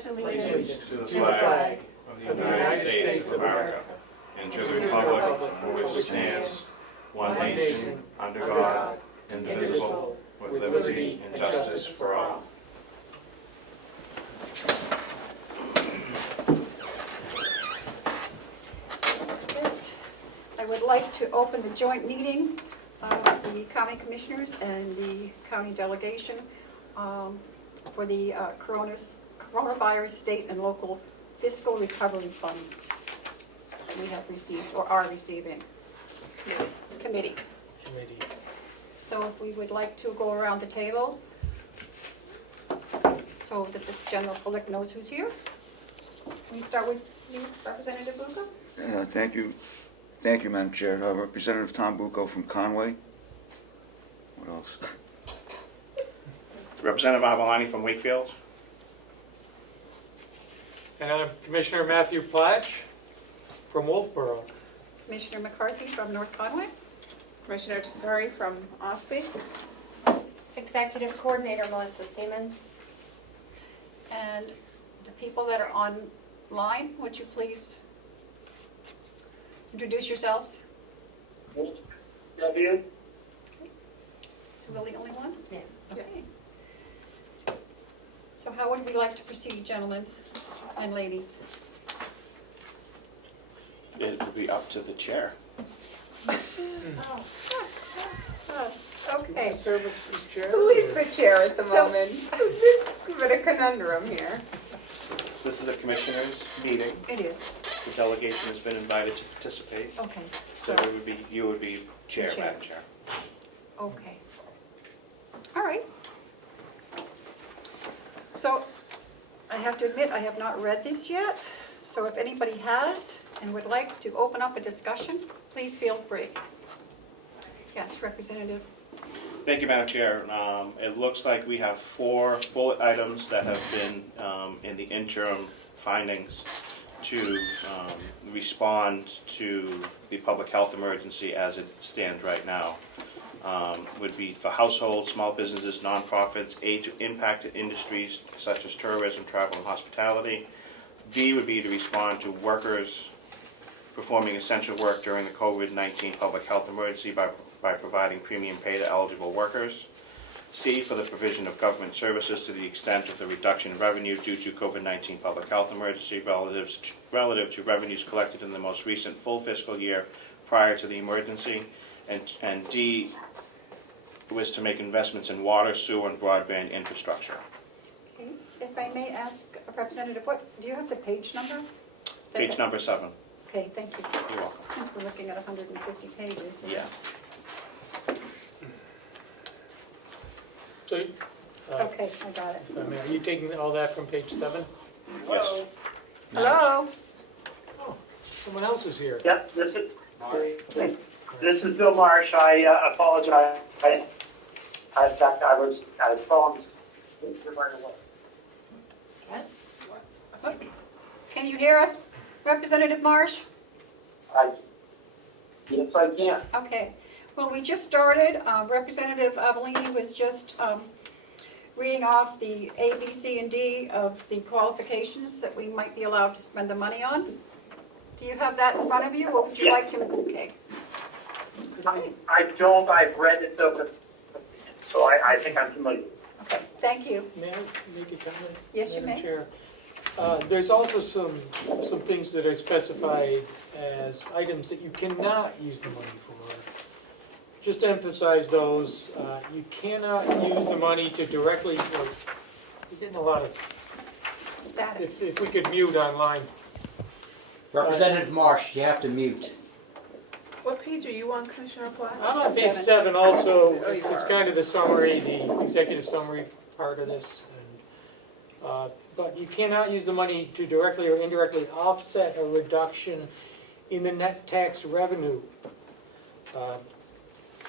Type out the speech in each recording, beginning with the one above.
pledge allegiance to the flag of the United States of America and to the republic for which it stands, one nation, under God, indivisible, with liberty and justice for all. Yes, I would like to open the joint meeting of the county commissioners and the county delegation for the coronavirus state and local fiscal recovery funds that we have received or are receiving. Committee. So if we would like to go around the table so that the general public knows who's here. Can we start with you, Representative Bucco? Thank you, Madam Chair. Representative Tom Bucco from Conway. What else? Representative Avalani from Wakefield. And I'm Commissioner Matthew Platch from Wolfboro. Commissioner McCarthy from North Conway. Commissioner Tesari from Ospey. Executive Coordinator Melissa Siemens. And the people that are online, would you please introduce yourselves? W. So we're the only one? Yes. Okay. So how would we like to proceed, gentlemen and ladies? It would be up to the chair. Okay. Service is chair. Who is the chair at the So- moment? It's a bit of conundrum here. This is a commissioners' meeting. It is. The delegation has been invited to participate. Okay. So it would be, you would be chair, Chair. Madam Chair. Okay. All right. So I have to admit, I have not read this yet. So if anybody has and would like to open up a discussion, please feel free. Yes, Representative. Thank you, Madam Chair. It looks like we have 4 bullet items that have been in the interim findings to respond to the public health emergency as it stands right now. Would be for households, small businesses, nonprofits, aid to impacted industries such as tourism, travel, and hospitality. B would be to respond to workers performing essential work during the COVID-19 public health emergency by providing premium pay to eligible workers. C, for the provision of government services to the extent of the reduction in revenue due to COVID-19 public health emergency relative to revenues collected in the most recent full fiscal year prior to the emergency. And D was to make investments in water, sewer, and broadband infrastructure. Okay. If I may ask Representative, do you have the page number? Page number 7. Okay, thank you. You're welcome. Since we're looking at 150 pages. Yeah. So, Okay, I got it. are you taking all that from page 7? Yes. Hello? Oh, someone else is here. Yep, this is Bill Marsh. I apologize. In fact, I was phoned right away. Can you hear us, Representative Marsh? Yes, I can. Okay. Well, we just started. Representative Avellini was just reading off the A, B, C, and D of the qualifications that we might be allowed to spend the money on. Do you have that in front of you, or would you Yeah. like to? Okay. I don't. I've read it though, so I think I'm familiar. Okay. Thank you. May I make a comment? Yes, you Madam may. Chair? There's also some things that are specified as items that you cannot use the money for. Just to emphasize those, you cannot use the money to directly, we're getting a lot of, Static. if we could mute online. Representative Marsh, you have to mute. What page are you on, Commissioner Platt? I'm on page 7 also, Oh, you it's are. kind of the summary, the executive summary part of this. And, but you cannot use the money to directly or indirectly offset a reduction in the net tax revenue.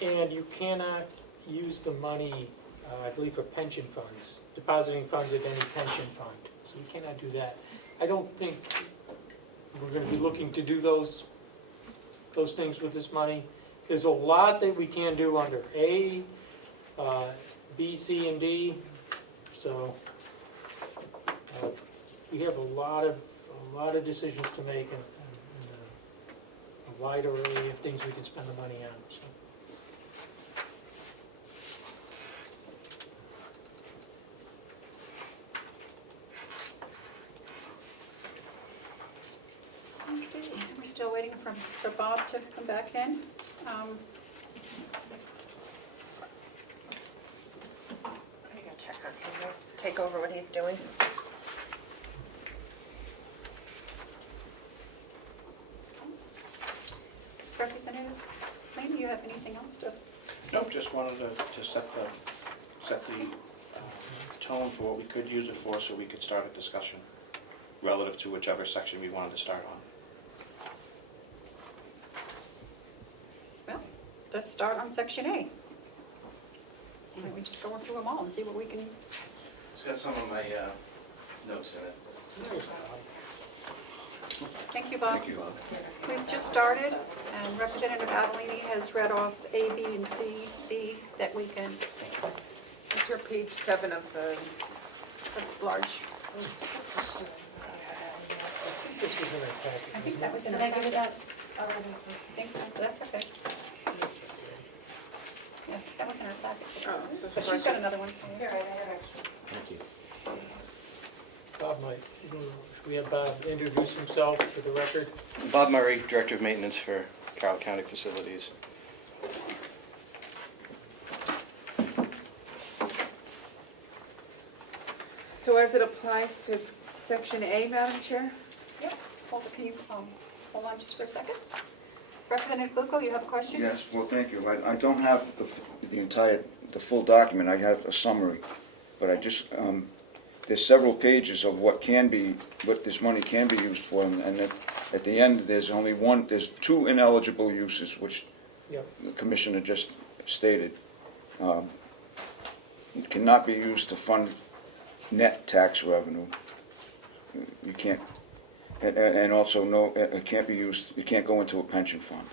And you cannot use the money, I believe, for pension funds, depositing funds at any pension fund. So you cannot do that. I don't think we're going to be looking to do those things with this money. There's a lot that we can do under A, B, C, and D. So we have a lot of decisions to make and a wide array of things we can spend the money on, so. Okay, we're still waiting for Bob to come back in. I'm gonna check on him, I'll take over what he's doing. Representative Lane, do you have anything else to? Nope, just wanted to set the tone for what we could use it for, so we could start a discussion relative to whichever section we wanted to start on. Well, let's start on section A. Why don't we just go through them all and see what we can, It's got some of my notes in it. There's Bob. thank you, Bob. Thank you, Bob. We've just started, and Representative Adelini has read off A, B, and C, D, that we can, It's your page 7 of the, large, This was in our package. I think that was in Did our I give it packet. that? I think so, but that's okay. Yeah, that was in our packet. oh, so But she's got another one for you. Here, I have extra. Thank you. Bob might, we have Bob introduce himself for the record. Bob Murray, Director of Maintenance for Carroll County Facilities. So as it applies to section A, Madam Chair? Yep, can you, hold on just for a second? Representative Bucco, you have a question? Yes, well, thank you. I don't have the full document. I have a summary. But I just, there's several pages of what this money can be used for. And at the end, there's two ineligible uses, which Yep. the Commissioner just stated. It cannot be used to fund net tax revenue. You can't, and also it can't be used, it can't go into a pension fund.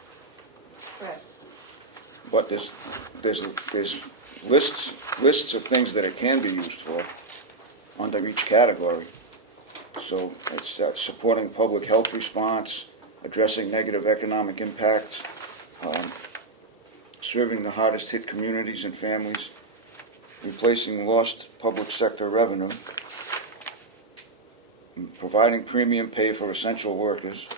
Correct. But there's lists of things that it can be used for under each category. So it's supporting public health response, addressing negative economic impacts, serving the hardest hit communities and families, replacing lost public sector revenue, providing premium pay for essential workers,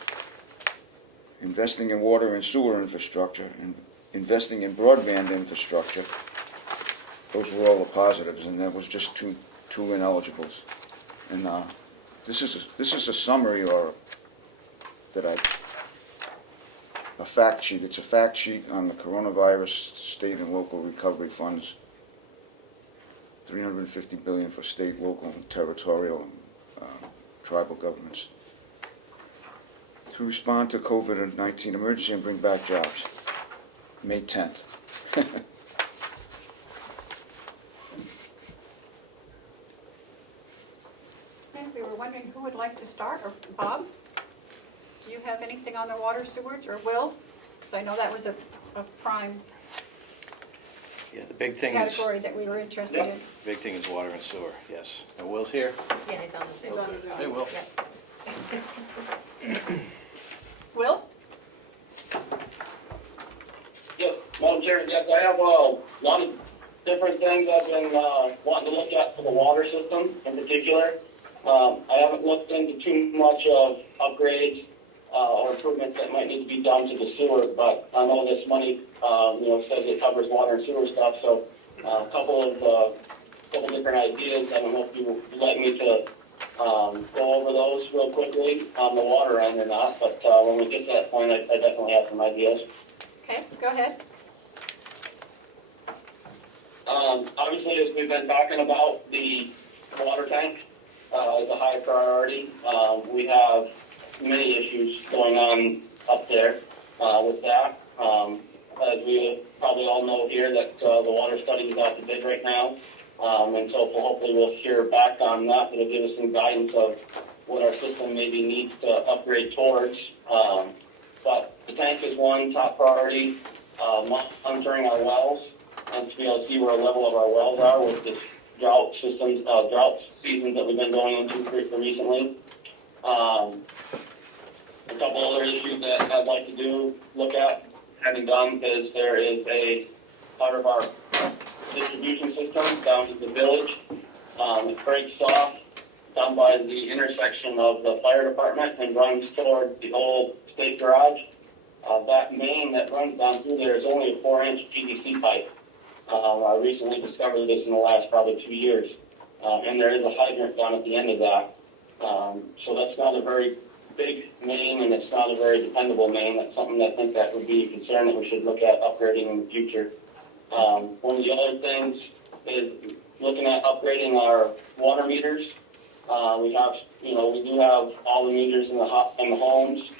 investing in water and sewer infrastructure, and investing in broadband infrastructure. Those were all the positives, and there was just two ineligibles. And this is a summary a fact sheet. It's a fact sheet on the coronavirus state and local recovery funds. $350 billion for state, local, and territorial, tribal governments to respond to COVID-19 emergency and bring back jobs. May 10th. And we were wondering who would like to start, or Bob? Do you have anything on the water sewage, or Will? Because I know that was a prime Yeah, the big thing is, category that we were interested in. big thing is water and sewer, yes. And Will's here? Yeah, he's on the Zoom. He's on his Hey, own. Will. Yep. Will? Yes, Madam Chair, yes, I have a lot of different things I've been wanting to look at for the water system in particular. I haven't looked into too much of upgrades or improvements that might need to be done to the sewer, but I know this money, says it covers water and sewer stuff, so a couple different ideas. I don't know if you would like me to go over those real quickly on the water end or not, but when we get to that point, I definitely have some ideas. Okay, go ahead. Obviously, as we've been talking about, the water tank is a high priority. We have many issues going on up there with that. As we probably all know here, that the water study is out to bid right now. And so hopefully we'll hear back on that. It'll give us some guidance of what our system maybe needs to upgrade towards. But the tank is one top priority. Monitoring our wells and to be able to see where the level of our wells are with this drought systems, drought seasons that we've been going into for recently. A couple other issues that I'd like to look at, having done, is there is a part of our distribution system down to the village. It breaks off down by the intersection of the fire department and runs toward the old state garage. That main that runs down through there is only a 4-inch PVC pipe. I recently discovered this in the last probably 2 years. And there is a hydrant down at the end of that. So that's not a very big main, and it's not a very dependable main. That's something that I think that would be a concern that we should look at upgrading in the future. One of the other things is looking at upgrading our water meters. We do have all the meters in the homes.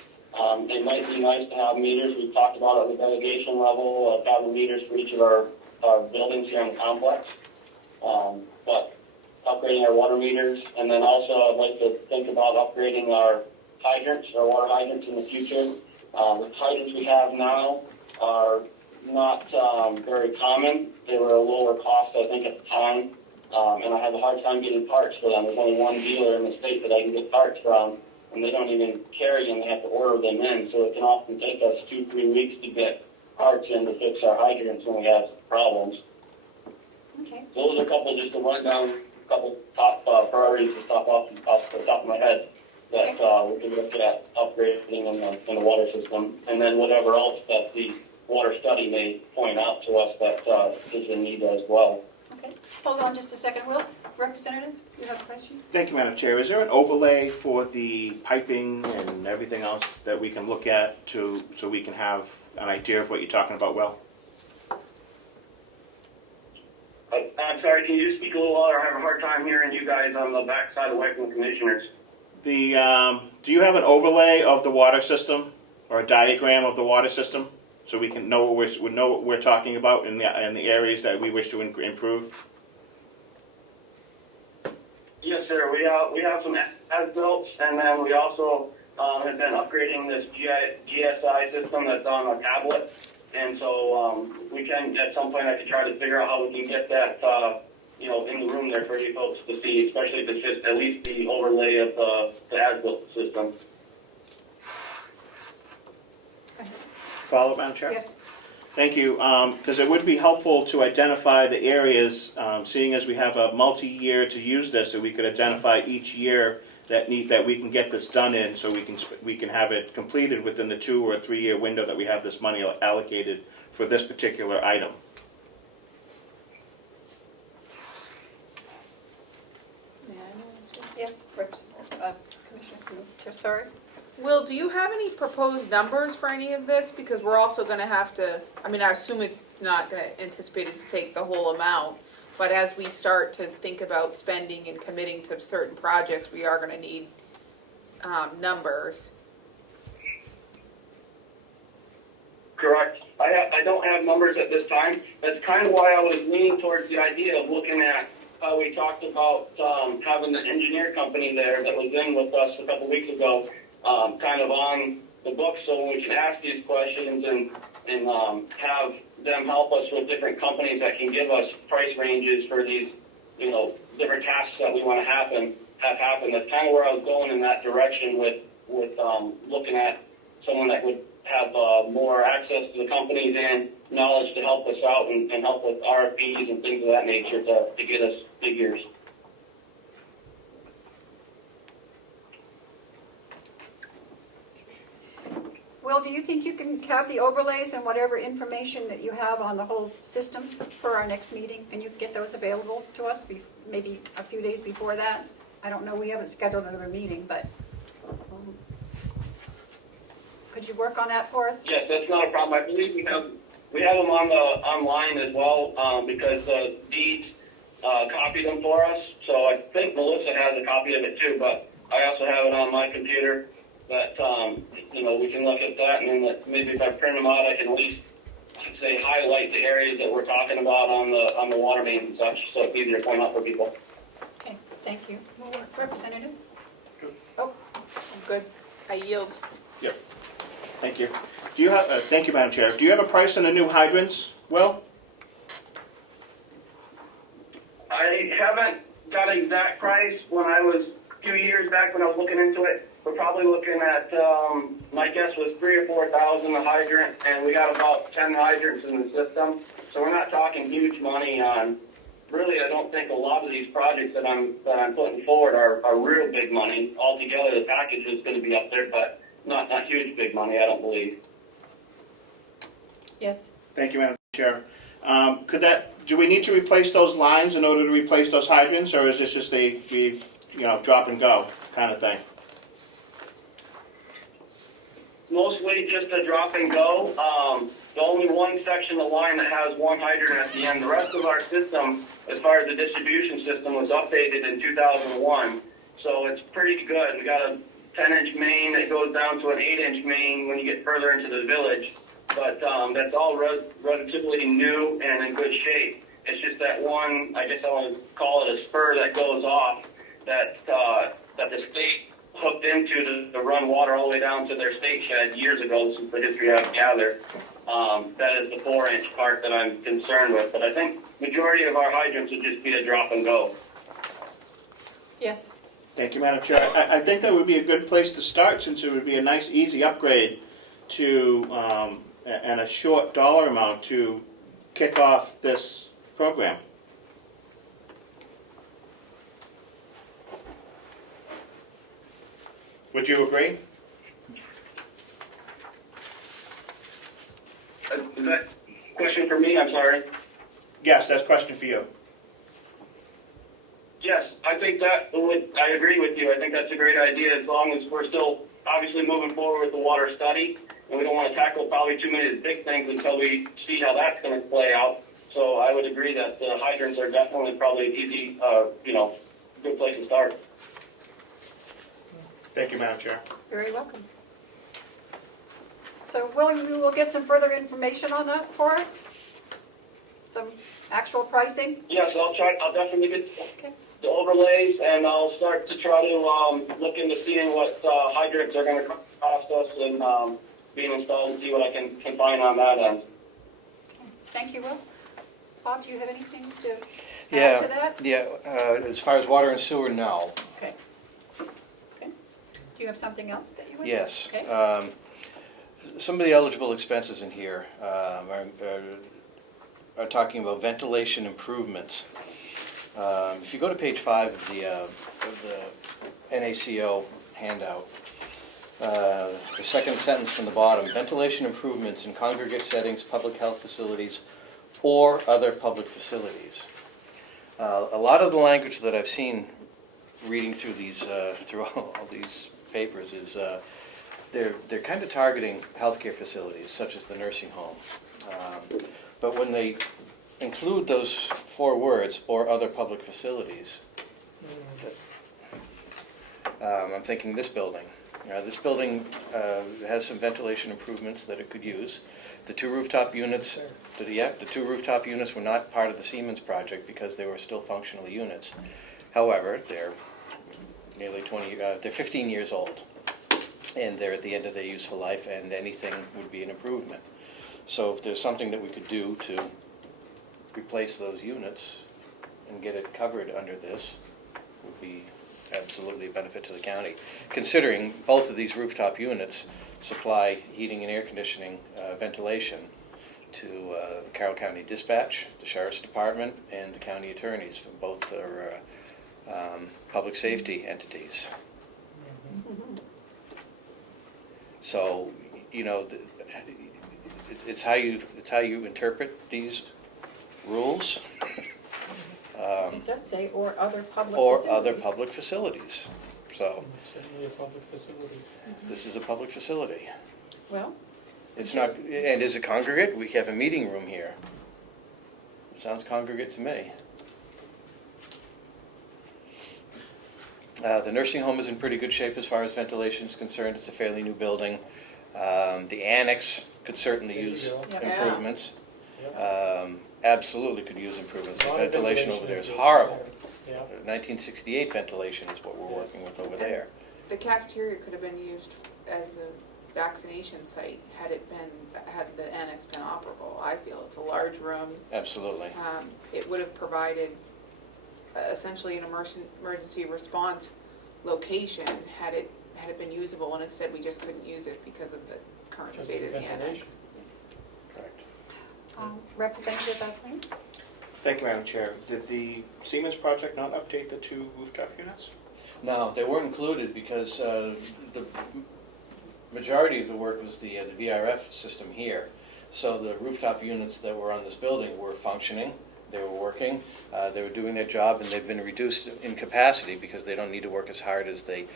It might be nice to have meters. We've talked about at the delegation level of having meters for each of our buildings here in the complex. But upgrading our water meters, and then also I'd like to think about upgrading our hydrants, our water hydrants in the future. The hydrants we have now are not very common. They were a lower cost, I think, at the time, and I have a hard time getting parts for them. There's only one dealer in the state that I can get parts from, and they don't even carry them. They have to order them in, so it can often take us 2-3 weeks to get parts in to fix our hydrants when we have problems. Okay. So those are a couple, just to run down a couple top priorities to stop off the top of my head that we can look at upgrading in the water system, and then whatever else that the water study may point out to us that is in need as well. Okay, hold on just a second. Will, Representative, you have a question? Thank you, Madam Chair. Is there an overlay for the piping and everything else that we can look at so we can have an idea of what you're talking about, Will? I'm sorry, can you speak a little louder? I have a hard time hearing you guys on the back side away from the commissioners. Do you have an overlay of the water system or a diagram of the water system so we can know what we're talking about in the areas that we wish to improve? Yes, sir. We have some as-built, and then we also have been upgrading this GSI system that's on a tablet. And so we can, at some point, I could try to figure out how we can get that, in the room there for you folks to see, especially if it's just at least the overlay of the as-built system. Follow, Madam Chair? Yes. Thank you, because it would be helpful to identify the areas, seeing as we have a multi-year to use this, that we could identify each year that we can get this done in, so we can have it completed within the 2 or 3 year window that we have this money allocated for this particular item. Yes, Commissioner Comeau, sorry. Will, do you have any proposed numbers for any of this? Because we're also gonna have to, I assume it's not gonna anticipate it to take the whole amount, but as we start to think about spending and committing to certain projects, we are gonna need, numbers. Correct. I don't have numbers at this time. That's kind of why I was leaning towards the idea of looking at how we talked about having the engineer company there that was in with us a couple weeks ago, kind of on the books, so we can ask these questions and have them help us with different companies that can give us price ranges for these, different tasks that we want to have happen. That's kind of where I was going in that direction with looking at someone that would have more access to the companies and knowledge to help us out and help with RFPs and things of that nature to get us figures. Will, do you think you can have the overlays and whatever information that you have on the whole system for our next meeting? And you can get those available to us maybe a few days before that? I don't know, we haven't scheduled another meeting, but could you work on that for us? Yes, that's not a problem. I believe we have them online as well because the deeds copy them for us. So I think Melissa has a copy of it too, but I also have it on my computer that we can look at that, and then maybe if I print them out, I can at least highlight the areas that we're talking about on the water mains and such, so it's easier to point out for people. Okay, thank you. Representative? I'm good. I yield. Yep. Thank you. Thank you, Madam Chair. Do you have a price on the new hydrants, Will? I haven't got an exact price. When I was, a few years back when I was looking into it, we're probably looking at, my guess was 3,000 or 4,000 a hydrant, and we got about 10 hydrants in the system. So we're not talking huge money on, really, I don't think a lot of these projects that I'm putting forward are real big money. Altogether, the package is going to be up there, but not huge big money, I don't believe. Yes. Thank you, Madam Chair. Do we need to replace those lines in order to replace those hydrants, or is this just a drop and go kind of thing? Mostly just a drop and go. The only one section of the line that has one hydrant at the end. The rest of our system, as far as the distribution system, was updated in 2001. So it's pretty good. We got a 10-inch main that goes down to an 8-inch main when you get further into the village. But that's all relatively new and in good shape. It's just that one, I guess I want to call it a spur that goes off that the state hooked into to run water all the way down to their state shed years ago. This is the history I've gathered. That is the 4-inch part that I'm concerned with. But I think majority of our hydrants would just be a drop and go. Yes. Thank you, Madam Chair. I think that would be a good place to start, since it would be a nice, easy upgrade to and a short dollar amount to kick off this program. Would you agree? Is that a question for me? I'm sorry. Yes, that's a question for you. Yes, I think I agree with you. I think that's a great idea, as long as we're still obviously moving forward with the water study, and we don't want to tackle probably too many of the big things until we see how that's going to play out. So I would agree that the hydrants are definitely probably an easy, good place to start. Thank you, Madam Chair. Very welcome. So Willie, you will get some further information on that for us? Some actual pricing? Yes, I'll definitely get Okay. the overlays, and I'll start to try to look into seeing what hydrants are going to cost us and being installed, and see what I can find on that end. Thank you, Will. Bob, do you have anything to add to that? Yeah, as far as water and sewer, no. Okay. Okay. Do you have something else that you would? Yes. Okay. Some of the eligible expenses in here are talking about ventilation improvements. If you go to page 5 of the NACO handout, the second sentence from the bottom, ventilation improvements in congregate settings, public health facilities, or other public facilities. A lot of the language that I've seen reading through through all these papers is they're kind of targeting healthcare facilities such as the nursing home. But when they include those 4 words, or other public facilities, I'm thinking this building. This building has some ventilation improvements that it could use. The 2 rooftop units, the 2 rooftop units were not part of the Siemens project because they were still functional units. However, they're nearly they're 15 years old, and they're at the end of their useful life, and anything would be an improvement. So if there's something that we could do to replace those units and get it covered under this, would be absolutely a benefit to the county, considering both of these rooftop units supply heating and air conditioning ventilation to the Carroll County Dispatch, the Sheriff's Department, and the county attorneys. Both are public safety entities. So, it's how you interpret these rules. It does say, or other public Or facilities. other public facilities. So, Certainly a public facility. this is a public facility. Well, It's not, and is it congregate? We have a meeting room here. It sounds congregate to me. The nursing home is in pretty good shape as far as ventilation is concerned. It's a fairly new building. The annex could certainly There you use go. Yeah. improvements. Yeah. Absolutely could use improvements. A The lot of ventilation over there is improvements horrible. there. Yeah. 1968 ventilation is what we're working with over there. The cafeteria could have been used as a vaccination site had the annex been operable. I feel it's a large room. Absolutely. It would have provided essentially an emergency response location had it been usable, and instead we just couldn't use it because of the current Because state of of the ventilation. annex. Correct. Representative Bethany? Thank you, Madam Chair. Did the Siemens project not update the 2 rooftop units? No, they weren't included because the majority of the work was the VRF system here. So the rooftop units that were on this building were functioning, they were working, they were doing their job, and they've been reduced in capacity because they don't need to work as hard as they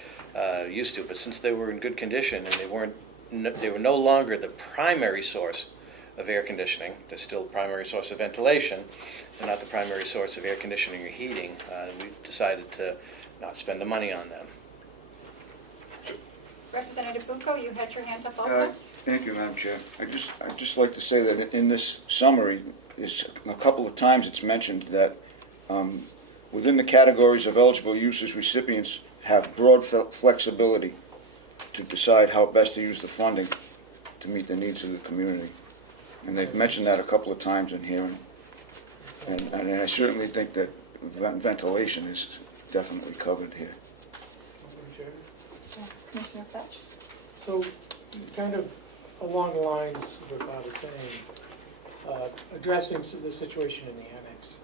used to. But since they were in good condition and they were no longer the primary source of air conditioning, they're still primary source of ventilation, they're not the primary source of air conditioning or heating, we've decided to not spend the money on them. Representative Bucco, you had your hand up also? Thank you, Madam Chair. I'd just like to say that in this summary, a couple of times it's mentioned that within the categories of eligible uses, recipients have broad flexibility to decide how best to use the funding to meet the needs of the community. And they've mentioned that a couple of times in here. And I certainly think that ventilation is definitely covered here. Yes, Commissioner Fetch? So, kind of along the lines of what Bob was saying, addressing the situation in the annex,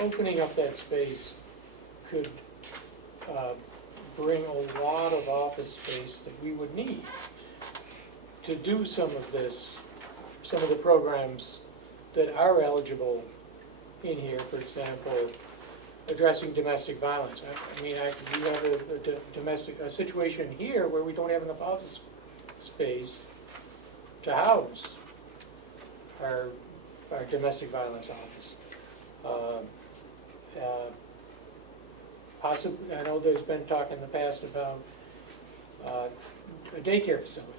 opening up that space could bring a lot of office space that we would need to do some of this, some of the programs that are eligible in here, for example, addressing domestic violence. I mean, we have a situation here where we don't have enough office space to house our domestic violence office. Possibly, I know there's been talk in the past about a daycare facility.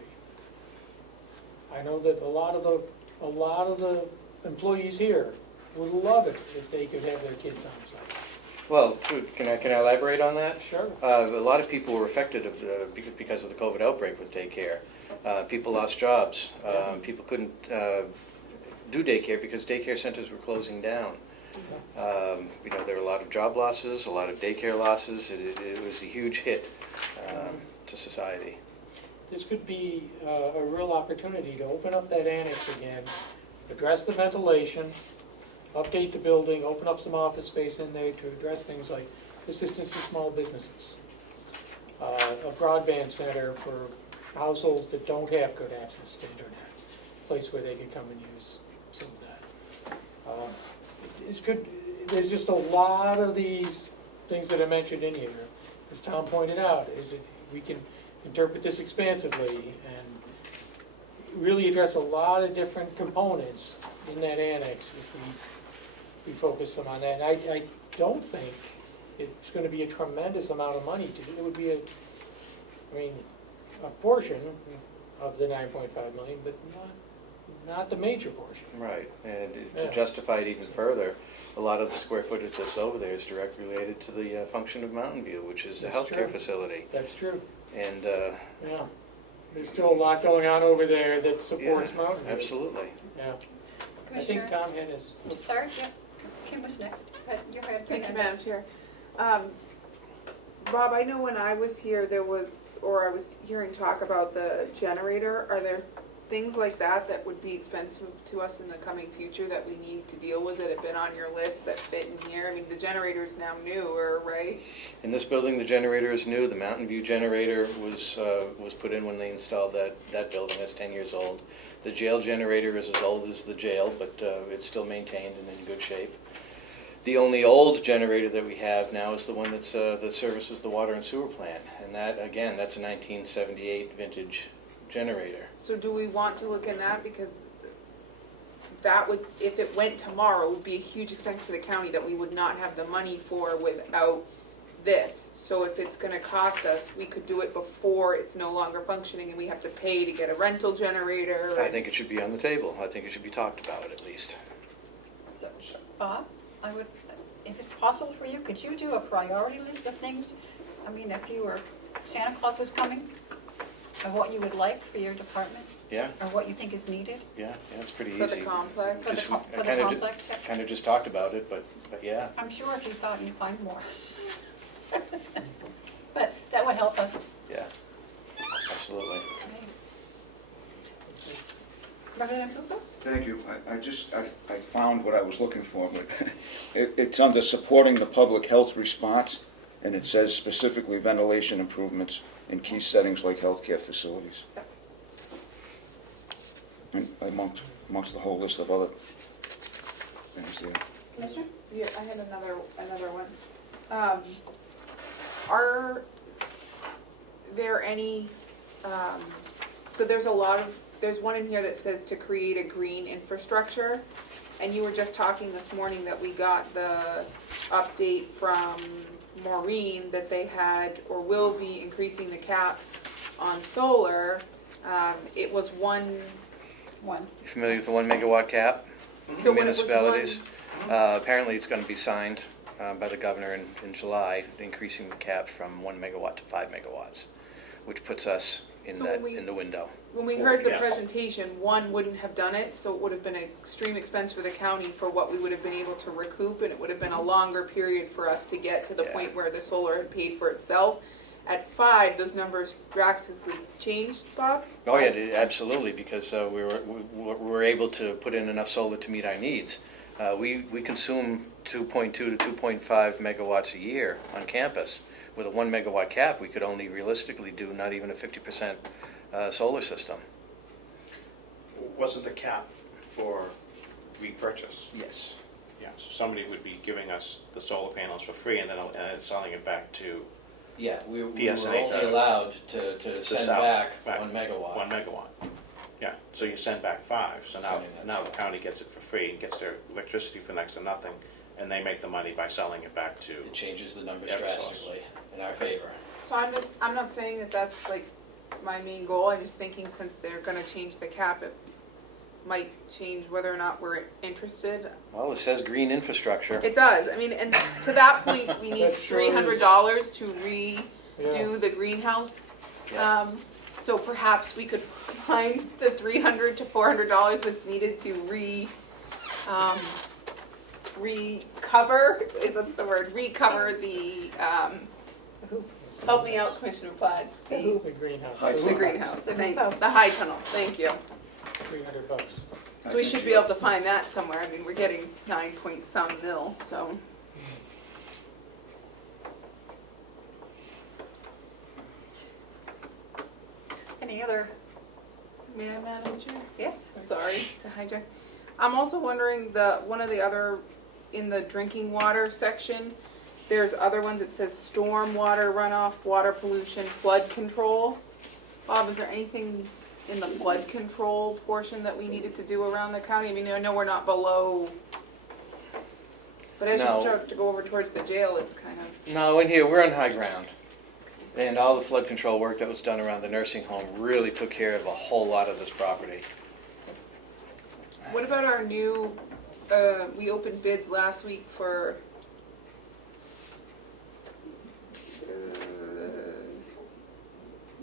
I know that a lot of the employees here would love it if they could have their kids on site. Well, can I elaborate on that? Sure. A lot of people were affected because of the COVID outbreak with daycare. People lost jobs. People couldn't do daycare because daycare centers were closing down. There were a lot of job losses, a lot of daycare losses. It was a huge hit to society. This could be a real opportunity to open up that annex again, address the ventilation, update the building, open up some office space in there to address things like assistance to small businesses, a broadband center for households that don't have good access to internet, a place where they could come and use some of that. There's just a lot of these things that are mentioned in here. As Tom pointed out, we can interpret this expansively and really address a lot of different components in that annex if we focus them on that. And I don't think it's going to be a tremendous amount of money to do. It would be a portion of the 9.5 million, but not the major portion. Right, and Yeah. to justify it even further, a lot of the square footage that's over there is directly related to the function of Mountain View, which is a That's healthcare true. facility. That's true. And Yeah. There's still a lot going on over there that supports yeah, Mountain View. absolutely. Yeah. I think Commissioner, Tom had his. sorry, yeah, Kim was next. You had Thank you, your hand Madam Chair. Bob, I know when I was here, I was hearing talk about the generator. Are there things like that would be expensive to us in the coming future that we need to deal with that have been on your list that fit in here? I mean, the generator's now newer, right? In this building, the generator is new. The Mountain View generator was put in when they installed that building. That's 10 years old. The jail generator is as old as the jail, but it's still maintained and in good shape. The only old generator that we have now is the one that services the water and sewer plant, and that, again, that's a 1978 vintage generator. So do we want to look in that? Because that would, if it went tomorrow, would be a huge expense to the county that we would not have the money for without this. So if it's gonna cost us, we could do it before it's no longer functioning and we have to pay to get a rental generator. I think it should be on the table. I think it should be talked about at least. So, Bob, if it's possible for you, could you do a priority list of things? I mean, if Santa Claus was coming, of what you would like for your department, Yeah, or what you think is needed yeah, it's pretty For the easy. complex? for the Just- co- I for the kinda ju- complex? Yeah. Kind of just talked about it, but yeah. I'm sure if you thought, you'd find more. But that would help us. Yeah, absolutely. Representative Cooper? Thank you. I found what I was looking for, but it's under supporting the public health response, and it says specifically ventilation improvements in key settings like healthcare facilities. And amongst the whole list of other things there. Commissioner? Yeah, I had another one. Are there any, so there's one in here that says to create a green infrastructure, and you were just talking this morning that we got the update from Maureen that they had, or will be increasing the cap on solar. It was one. You familiar with the 1 megawatt cap So for when it was municipalities? Apparently, it's going to be signed by the governor in July, increasing the cap from 1 megawatt to 5 megawatts, which puts us in So that, when we- in the window. When we heard the Yes. presentation, one wouldn't have done it, so it would have been an extreme expense for the county for what we would have been able to recoup, and it would have been a longer period for us to get to the Yeah. point where the solar had paid for itself. At 5, those numbers drastically changed, Bob? Oh, yeah, absolutely, because we were able to put in enough solar to meet our needs. We consume 2.2 to 2.5 megawatts a year on campus. With a 1 megawatt cap, we could only realistically do not even a 50% solar system. Wasn't the cap for repurchase? Yes. Yeah, so somebody would be giving us the solar panels for free and then selling it back to Yeah, we were PSA, only allowed to send sell back back 1 megawatt. 1 megawatt. Yeah, so you send back 5, so Sending that now the back. county gets it for free, and gets their electricity for next to nothing, and they make the money by selling it back to, It changes the numbers Eversource. drastically in our favor. So I'm not saying that that's like my main goal, I'm just thinking since they're gonna change the cap, it might change whether or not we're interested. Well, it says green infrastructure. It does, I mean, and to that point, we need That sure is. $300 to Yeah. redo the greenhouse. Yeah. So perhaps we could find the $300 to $400 that's needed to recover, what's the word, recover the, help me out, Commissioner Platt, the The greenhouse. High the greenhouse, The thank, greenhouse. the high tunnel, thank you. $300. So we should be able to find that somewhere, I mean, we're getting 9 point some mil, so. Any other? May I, Madam Chair? Yes? Sorry to hijack. I'm also wondering, one of the other, in the drinking water section, there's other ones, it says storm water runoff, water pollution, flood control. Bob, is there anything in the flood control portion that we needed to do around the county? I mean, I know we're not below, but as you No. start to go over towards the jail, it's kind of, No, in here, we're on high ground. And all the flood control work that was done around the nursing home really took care of a whole lot of this property. what about our new, we opened bids last week for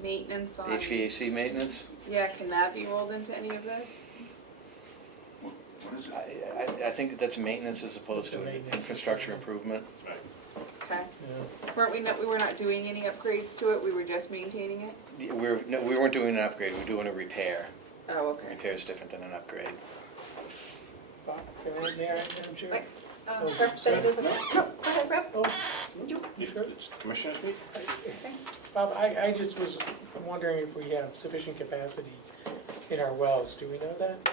maintenance on. HVAC maintenance, Yeah, can that be rolled into any of this? What is it? I think that's maintenance as opposed to Maintenance. infrastructure improvement. Okay. Yeah. We were not doing any upgrades to it, we were just maintaining it? No, we weren't doing an upgrade, we were doing a repair. Oh, okay. Repair is different than an upgrade. Bob, can I, Madam Chair? Wait, Oh, Representative, no, go ahead, Rep. Oh, you sure? it's Commissioner's meeting? Bob, I just was wondering if we have sufficient capacity in our wells. Do we know that?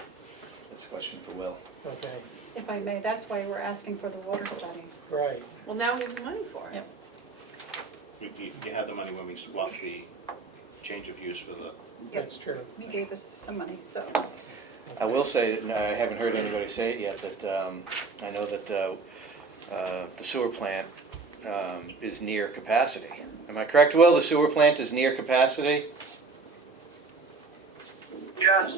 That's a question for Will. Okay, If I may, that's why we're asking for the water study. right. Well, now we have the money for it. Yep. You had the money when we swapped the change of use for the, That's true. He gave us some money, so. I will say, that I haven't heard anybody say it yet, that I know that the sewer plant is near capacity. Am I correct, Will? The sewer plant is near capacity? Yes,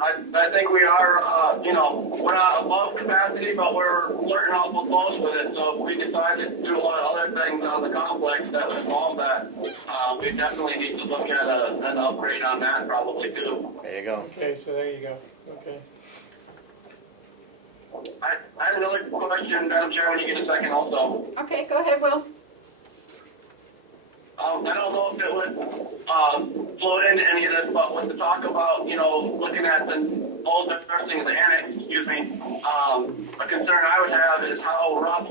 I think we are, we're not above capacity, but we're flirting awful close with it. So if we decide to do a lot of other things on the complex that would involve that, we definitely need to look at an upgrade on that probably too. There you go. Okay, so there you go, okay. I had another question, Madam Chair, when you get a second also. Okay, go ahead, Will. I don't know if it would float into any of this, but with the talk about, looking at the old nursing, the annex, excuse me, a concern I would have is how rough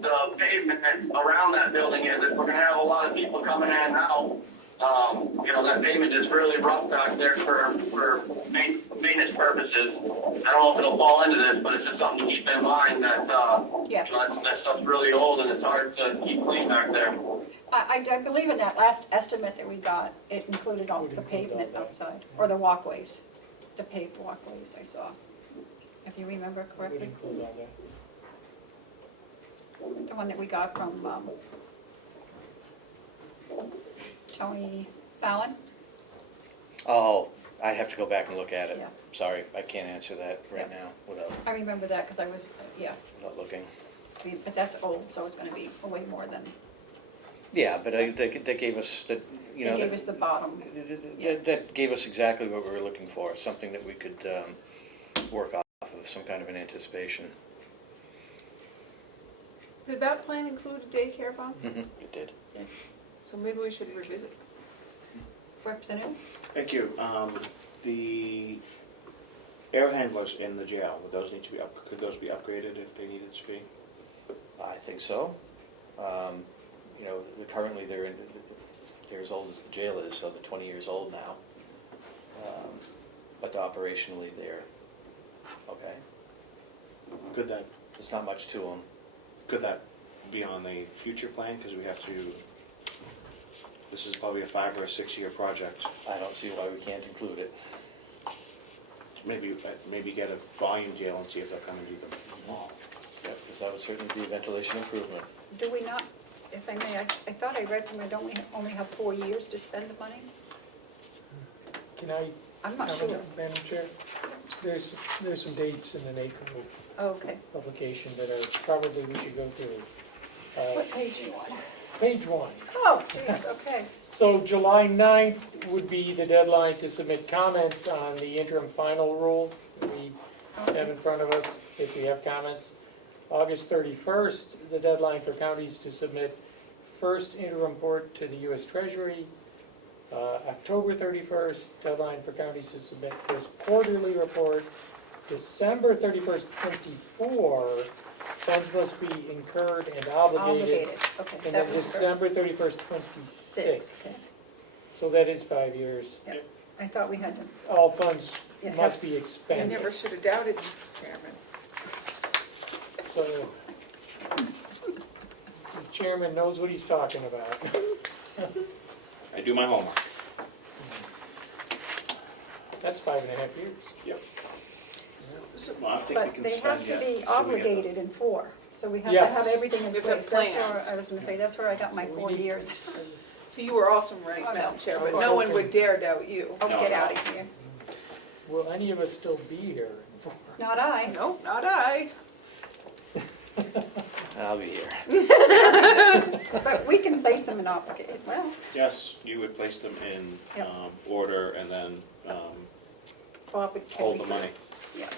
the pavement around that building is. If we're going to have a lot of people coming in and out, that pavement is really rough back there for maintenance purposes. I don't know if it'll fall into this, but it's just something to keep in mind that, that stuff's really old and it's hard to keep clean back there. I believe in that last estimate that we got, it included all the pavement outside, or the walkways, the paved walkways I saw, if you remember Would correctly. include all that. The one that we got from Tony Fallon. Oh, I have to go back and look at it. Yeah. Sorry, I can't answer that right Yeah. now without I remember that because I was, looking. but that's old, so it's going to be way more than, Yeah, but they gave us, they gave us the bottom. that gave us exactly what we were looking for, something that we could work off of, some kind of an anticipation. Did that plan include a daycare, Bob? It did. So maybe we should revisit. Representative? Thank you. The air handlers in the jail, would those need to be could those be upgraded if they needed to be? I think so. Currently they're as old as the jail is, so they're 20 years old now. But operationally they're okay. Could that There's not much to them. Could that be on the future plan? Because we have to, this is probably a 5 or a 6 year project. I don't see why we can't include it. Maybe get a volume deal and see if they'll come and do them all. Yep, because that would certainly be a ventilation improvement. Do we not, if I may, I thought I read somewhere, don't we only have 4 years to spend the money? Can I I'm not comment, sure. Madam Chair? There's some dates in the NACO Oh, okay. publication that are probably we should go through. What page are you on? Page 1. Oh, geez, okay. So July 9th would be the deadline to submit comments on the interim final rule that we have in front of us, if we have comments. August 31st, the deadline for counties to submit first interim report to the U.S. Treasury. October 31st, deadline for counties to submit first quarterly report. December 31st, 24, funds must be incurred and obligated. Okay. And that then was for December 31st, 26. 6. So that is 5 years. Okay. I thought we had to, All funds Yeah, must be You expended. never should have doubted, Mr. Chairman. So the chairman knows what he's talking about. I do my homework. That's 5.5 years. Yep. Well, I think we but can they spend have to yet. be So we get the- obligated in 4. So we have to Yes. have everything in We have to have place. That's plans. where, I was going to say, that's where I got my 4 years. So you were also right, Oh, no. Madam Chair, Of but course. no one would dare doubt you. Oh, No, get no. out of here. Will any of us still be here? Not I. Nope, not I. I'll be here. But we can place them in obligated. Well, Yes, you would place them in Yep. order and then Bob would hold the money. Yeah.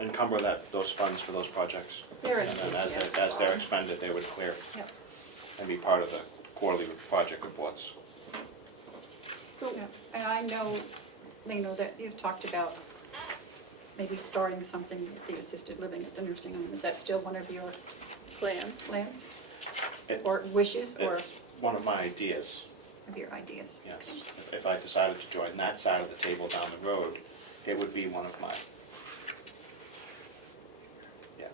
Encumber those funds for those projects. There And it is. then Yeah. as they're expended, they would clear Yep. and be part of the quarterly project reports. So, Yeah. And I know, Lino, that you've talked about maybe starting something at the assisted living at the nursing home. Is that still one of your plans. plans? It- Or wishes, or It's one of my ideas, of your ideas? yes. If I decided to join that side of the table down the road, it would be one of my, yeah.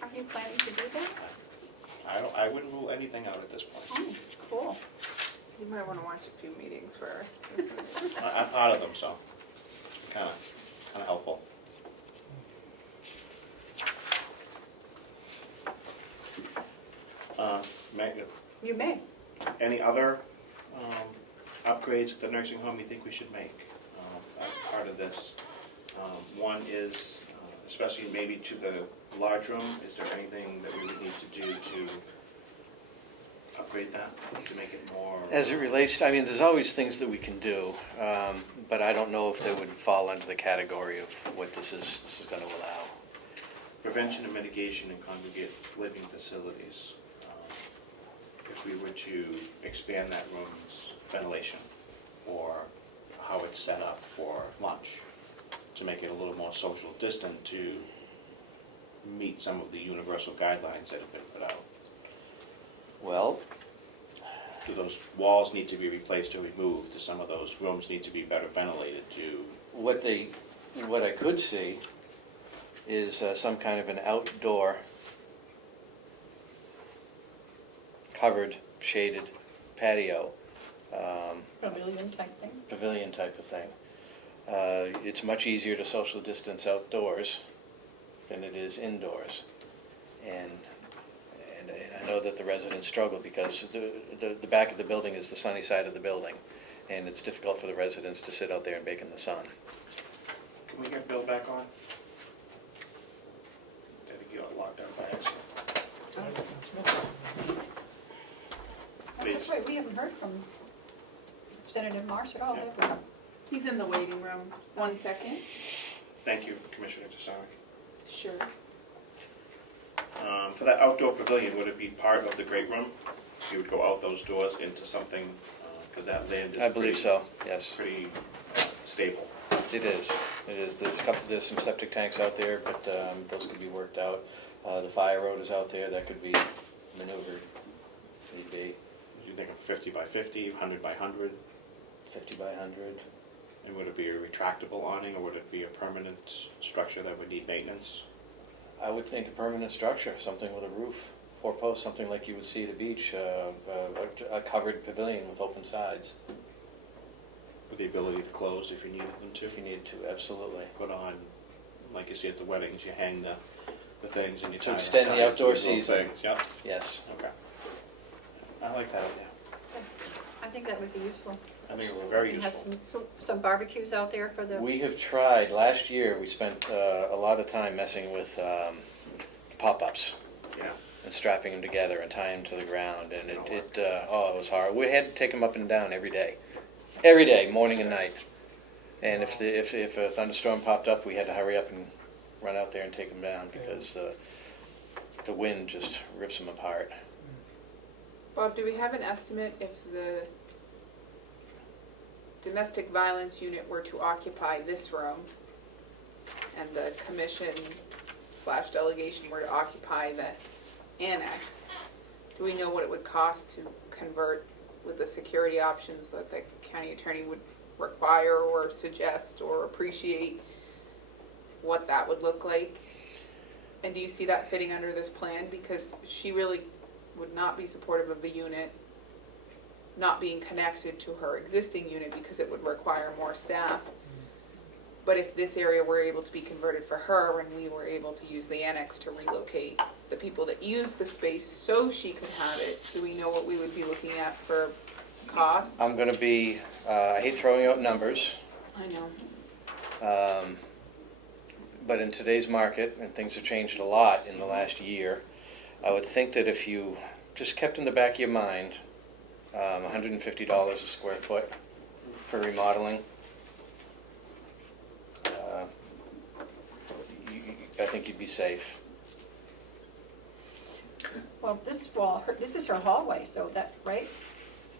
Are you planning to do that? I wouldn't rule anything out at this point. Oh, cool. You might want to watch a few meetings for. I'm part of them, so kind of helpful. You may. Any other upgrades at the nursing home you think we should make? part of this. One is, especially maybe to the large room, is there anything that we would need to do to upgrade that, to make it more? As it relates, I mean, there's always things that we can do, but I don't know if they would fall under the category of what this is going to allow. Prevention and mitigation in congregate living facilities. If we were to expand that room's ventilation, or how it's set up for lunch, to make it a little more social distant, to meet some of the universal guidelines that have been put out. Well, Do those walls need to be replaced or removed? Do some of those rooms need to be better ventilated? what I could see is some kind of an outdoor covered, shaded patio, Pavilion type thing. pavilion type of thing. It's much easier to social distance outdoors than it is indoors. And I know that the residents struggle because the back of the building is the sunny side of the building, and it's difficult for the residents to sit out there and bake in the sun. Can we get Bill back on? Did he get locked out by accident? Oh, that's right, we haven't heard from Representative Marsh at all, have we? He's in the waiting room. 1 second. Thank you, Commissioner Tassari. Sure. For that outdoor pavilion, would it be part of the great room? You would go out those doors into something, because that land is I believe so, yes. pretty stable. It is. There's some septic tanks out there, but those could be worked out. The fire road is out there, that could be maneuvered, if need be. Do you think of 50 by 50, 100 by 100? 50 by 100. And would it be a retractable awning, or would it be a permanent structure that would need maintenance? I would think a permanent structure, something with a roof, 4 posts, something like you would see at a beach, a covered pavilion with open sides, With the ability to close if you needed them to? if you needed to, absolutely. Put on, like you see at the weddings, you hang the things and you To tie extend tie the it to outdoor these little season. things. Yep, Yes. okay. I like that idea. I think that would be useful. I think it would be very We can have useful. some barbecues out there for the, We have tried, last year, we spent a lot of time messing with pop-ups Yeah. and strapping them together and tying them to the ground, and it was hard. We had to take them up and down every day, morning and night. And if a thunderstorm popped up, we had to hurry up and run out there and take them down because the wind just rips them apart. Bob, do we have an estimate if the domestic violence unit were to occupy this room and the commission / delegation were to occupy the annex? Do we know what it would cost to convert with the security options that the county attorney would require or suggest or appreciate, what that would look like? And do you see that fitting under this plan? Because she really would not be supportive of the unit not being connected to her existing unit because it would require more staff. But if this area were able to be converted for her and we were able to use the annex to relocate the people that use the space so she could have it, do we know what we would be looking at for cost? I'm going to be, I hate throwing out numbers, I know. but in today's market, and things have changed a lot in the last year, I would think that if you just kept in the back of your mind $150 a square foot for remodeling, I think you'd be safe. well, this wall, this is her hallway, so that, right?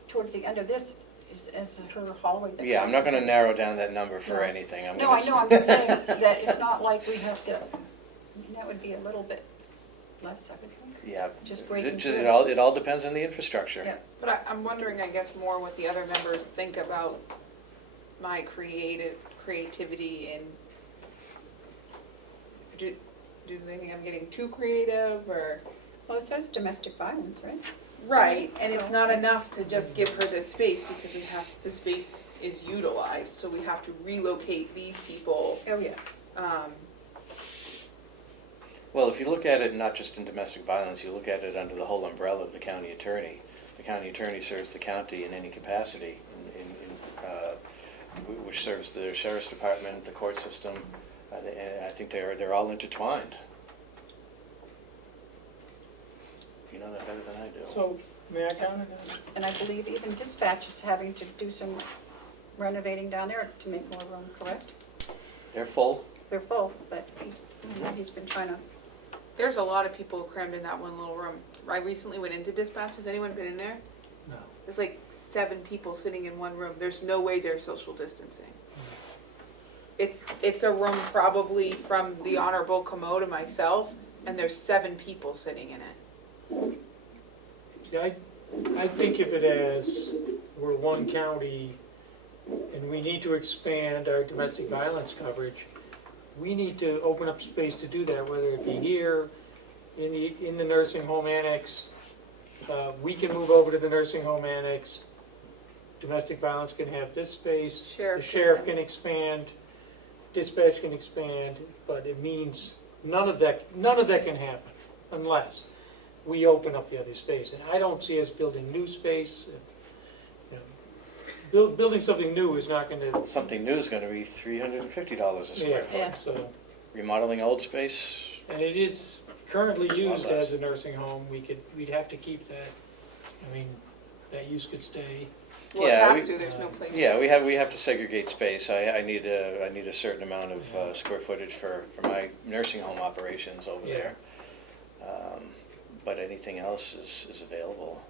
Towards the end of this is her hallway. that Yeah, I'm not going to goes- narrow down that number for No. anything. No, I know, I'm just saying that it's not like we have to, I mean, that would be a little bit less, I would think. Yeah, Just breaking it through. all depends on the infrastructure. Yeah. But I'm wondering, I guess, more what the other members think about my creativity and do they think I'm getting too creative or? Well, it says domestic violence, right? Right, and it's So- not enough to just give her this space because the space is utilized, so we have to relocate these people. Oh, yeah. Well, if you look at it not just in domestic violence, you look at it under the whole umbrella of the county attorney. The county attorney serves the county in any capacity. which serves the sheriff's department, the court system. I think they're all intertwined. You know that better than I do. So, may I comment? And I believe even dispatch is having to do some renovating down there to make more room, correct? They're full. They're full, but he's been trying to, There's a lot of people crammed in that one little room. I recently went into dispatch. Has anyone been in there? No. There's like 7 people sitting in one room. There's no way they're social distancing. It's a room probably from the Honorable Comeau to myself, and there's 7 people sitting in it. Yeah, I think if it as, we're one county and we need to expand our domestic violence coverage, we need to open up space to do that, whether it be here, in the nursing home annex. We can move over to the nursing home annex. Domestic violence can have this space. The sheriff can expand. Dispatch can expand, but it means none of that can happen unless we open up the other space. And I don't see us building new space. Building something new is not going to. Something new is going to be $350 a square foot. Yeah. So, Remodeling old space. and it is currently used Love as a nursing home. We'd have to keep that. I mean, that use could stay. Well, Yeah, it has to. There's no place. Yeah, we have to segregate space. I need a certain amount of square footage for my nursing home operations over Yeah. there. But anything else is available.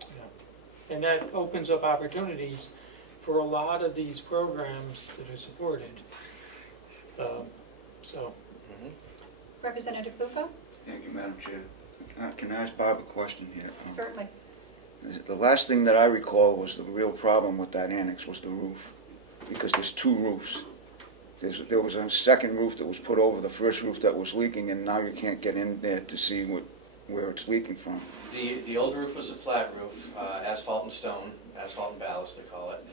Yeah. And that opens up opportunities for a lot of these programs that are supported. So, Mhm. Representative Bufa? Thank you, Madam Chair. Can I ask Bob a question here? Certainly. The last thing that I recall was the real problem with that annex was the roof, because there's 2 roofs. There was a second roof that was put over the first roof that was leaking, and now you can't get in there to see where it's leaking from. The old roof was a flat roof, asphalt and stone, asphalt and ballast they call it.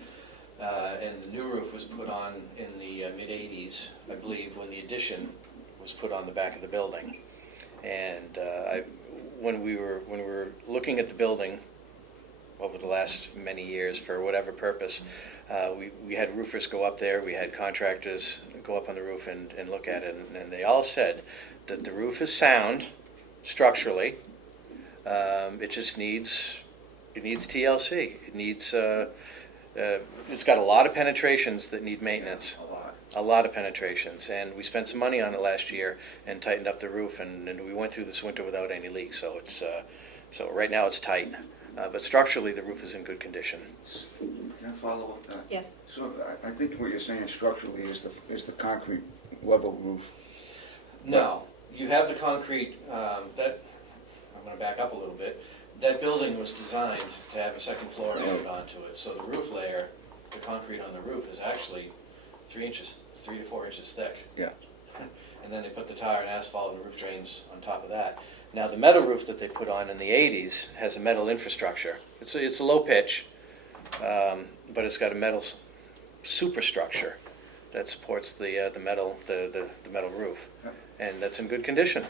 And the new roof was put on in the mid-'80s, I believe, when the addition was put on the back of the building. And when we were looking at the building over the last many years for whatever purpose, we had roofers go up there, we had contractors go up on the roof and look at it, and they all said that the roof is sound structurally. It just needs TLC. It's got a lot of penetrations that need maintenance. A lot. A lot of penetrations, and we spent some money on it last year and tightened up the roof, and we went through this winter without any leaks. So so right now it's tight, but structurally the roof is in good condition. Can I follow up that? Yes. So I think what you're saying structurally is the concrete level roof. No, you have the concrete. That I'm going to back up a little bit. That building was designed to have a second floor added onto it, so the roof layer, the concrete on the roof, is actually 3 to 4 inches thick. Yeah. And then they put the tar and asphalt and roof drains on top of that. Now, the metal roof that they put on in the '80s has a metal infrastructure. It's a low pitch, but it's got a metal superstructure that supports the metal roof, Yeah. and that's in good condition.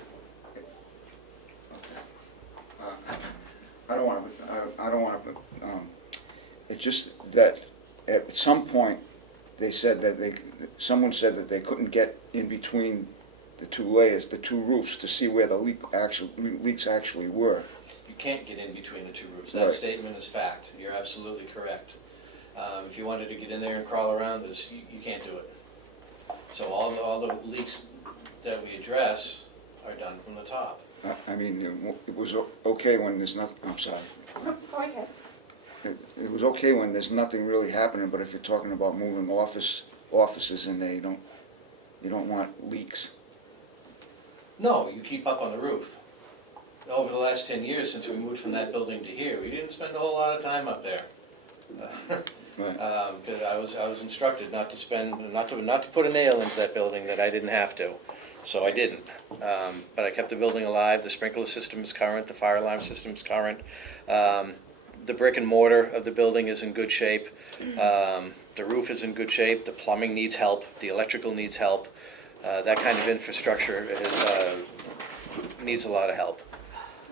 I don't want to, it's just that at some point, someone said that they couldn't get in between the 2 layers, the 2 roofs, to see where the leaks actually were. You can't get in between the 2 roofs. That Right. statement is fact. You're absolutely correct. If you wanted to get in there and crawl around, you can't do it. So all the leaks that we address are done from the top. I mean, it was okay when there's nothing, I'm sorry. Go ahead. It was okay when there's nothing really happening, but if you're talking about moving offices in there, you don't want leaks. No, you keep up on the roof. Over the last 10 years since we moved from that building to here, we didn't spend a whole lot of time up there. Right. Because I was instructed not to put a nail into that building that I didn't have to, so I didn't. But I kept the building alive. The sprinkler system is current. The fire alarm system is current. The brick and mortar of the building is in good shape. The roof is in good shape. The plumbing needs help. The electrical needs help. That kind of infrastructure needs a lot of help.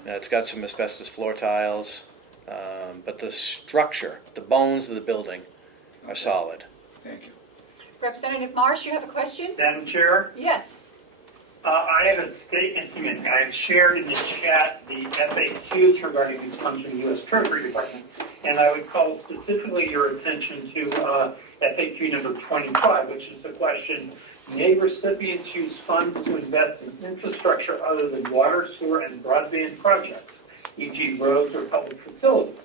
It's got some asbestos floor tiles, but the structure, the bones of the building are solid. Thank you. Representative Marsh, you have a question? Madam Chair, Yes. I have a statement to make. I have shared in the chat the FAQs regarding these funds from the U.S. Treasury Department, and I would call specifically your attention to FAQ number 25, which is the question, may recipients use funds to invest in infrastructure other than water, sewer, and broadband projects, e.g. roads or public facilities?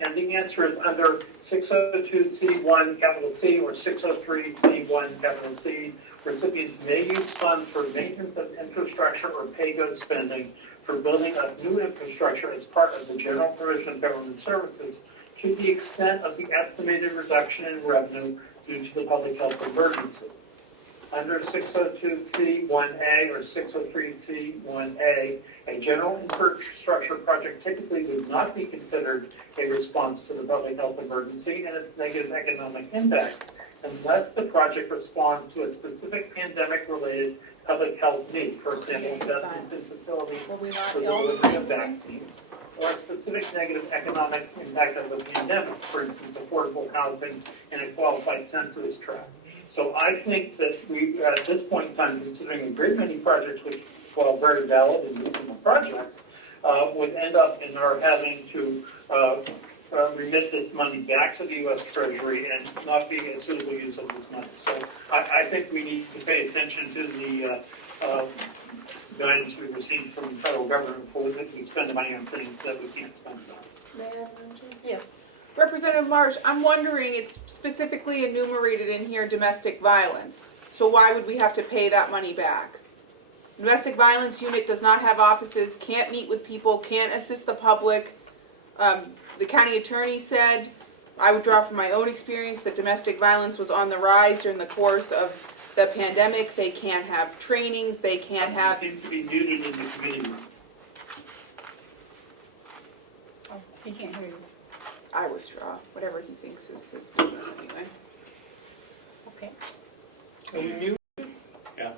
And the answer is under 602C1 capital C or 603C1 capital C, recipients may use funds for maintenance of infrastructure or pay-go spending for building of new infrastructure as part of the general provision of government services to the extent of the estimated reduction in revenue due to the public health emergency. Under 602C1A or 603C1A, a general infrastructure project typically would not be considered a response to the public health emergency and its negative economic impact unless the project responds to a specific pandemic-related public health need, for example, investments in facilities Will we for not the all the delivery same of thing? vaccines, or a specific negative economic impact of the pandemic, for instance, affordable housing and a qualified census tract. So I think that we, at this point in time, considering a great many projects which, while very valid and reasonable projects, would end up in our having to remit this money back to the U.S. Treasury and not be a suitable use of this money. So I think we need to pay attention to the guidance we received from the federal government before we spend the money on things that we can't spend it on. May I, Madam Chair? Yes. Representative Marsh, I'm wondering, it's specifically enumerated in here, domestic violence. So why would we have to pay that money back? Domestic violence unit does not have offices, can't meet with people, can't assist the public. The county attorney said, I would draw from my own experience, that domestic violence was on the rise during the course of the pandemic. They can't have trainings, they can't have... Seems to be muted in the committee room. Oh, he can't hear you. I withdraw, whatever he thinks is his business anyway. Okay. Are you mute? Yeah.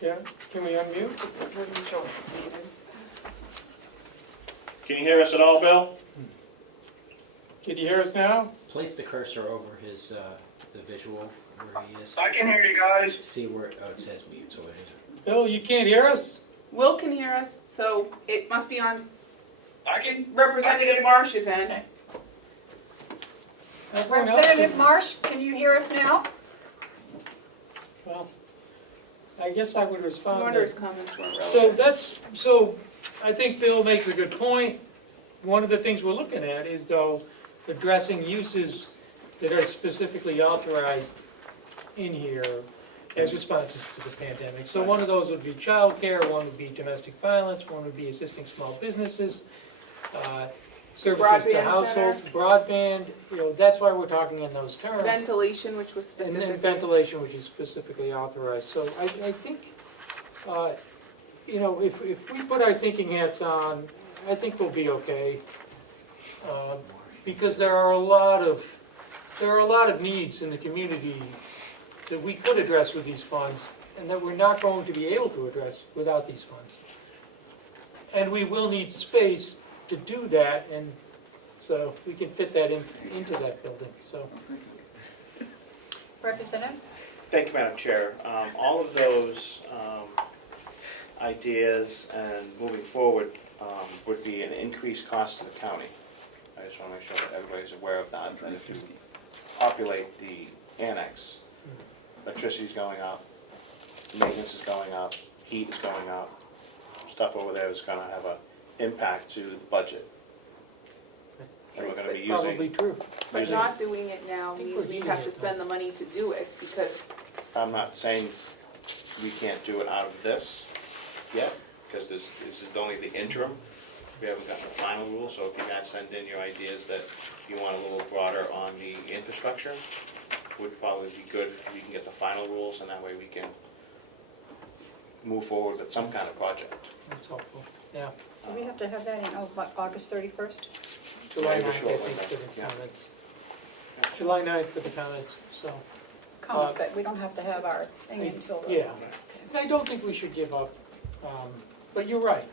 Yeah, can we unmute? It wasn't showing. Can you hear us at all, Bill? Can you hear us now? Place the cursor over his, the visual where he is. I can hear you guys. See where, oh, it says mute, so it isn't. Bill, you can't hear us? Will can hear us, so it must be on I can. Representative Marsh's end. Everyone else Representative can- Marsh, can you hear us now? Well, I guess I would No respond. wonder to- his comments weren't So relevant. I think Bill makes a good point. One of the things we're looking at is though addressing uses that are specifically authorized in here as responses to the pandemic. So one of those would be childcare, one would be domestic violence, one would be assisting small businesses, services to Broadband households, center. broadband, that's why we're talking in those terms. Ventilation, which was And specific. then ventilation, which is specifically authorized. So I think, if we put our thinking hats on, I think we'll be okay. Because there are a lot of needs in the community that we could address with these funds and that we're not going to be able to address without these funds. And we will need space to do that, and so we can fit that into that building, so. Representative? Thank you, Madam Chair. All of those ideas and moving forward would be an increased cost to the county. I just want to make sure that everybody's aware of that. If you populate the annex, electricity's going up, maintenance is going up, heat is going up, stuff over there is going to have an impact to the budget. And we're going to be Probably using, true. But not doing it now think means we're we using have to it now. spend the money to do it, because I'm not saying we can't do it out of this yet, because this is only the interim. We haven't gotten the final rule, so if you guys send in your ideas that you want a little broader on the infrastructure, would probably be good if we can get the final rules, and that way we can move forward with some kind of project. That's helpful, yeah. So we have to have that in August 31st? July Maybe 9th, I shortly, think, for the yeah. comments. July 9th for the comments, so, Comments, but we don't have to have our thing until... yeah. And I don't think we should give up, but you're right.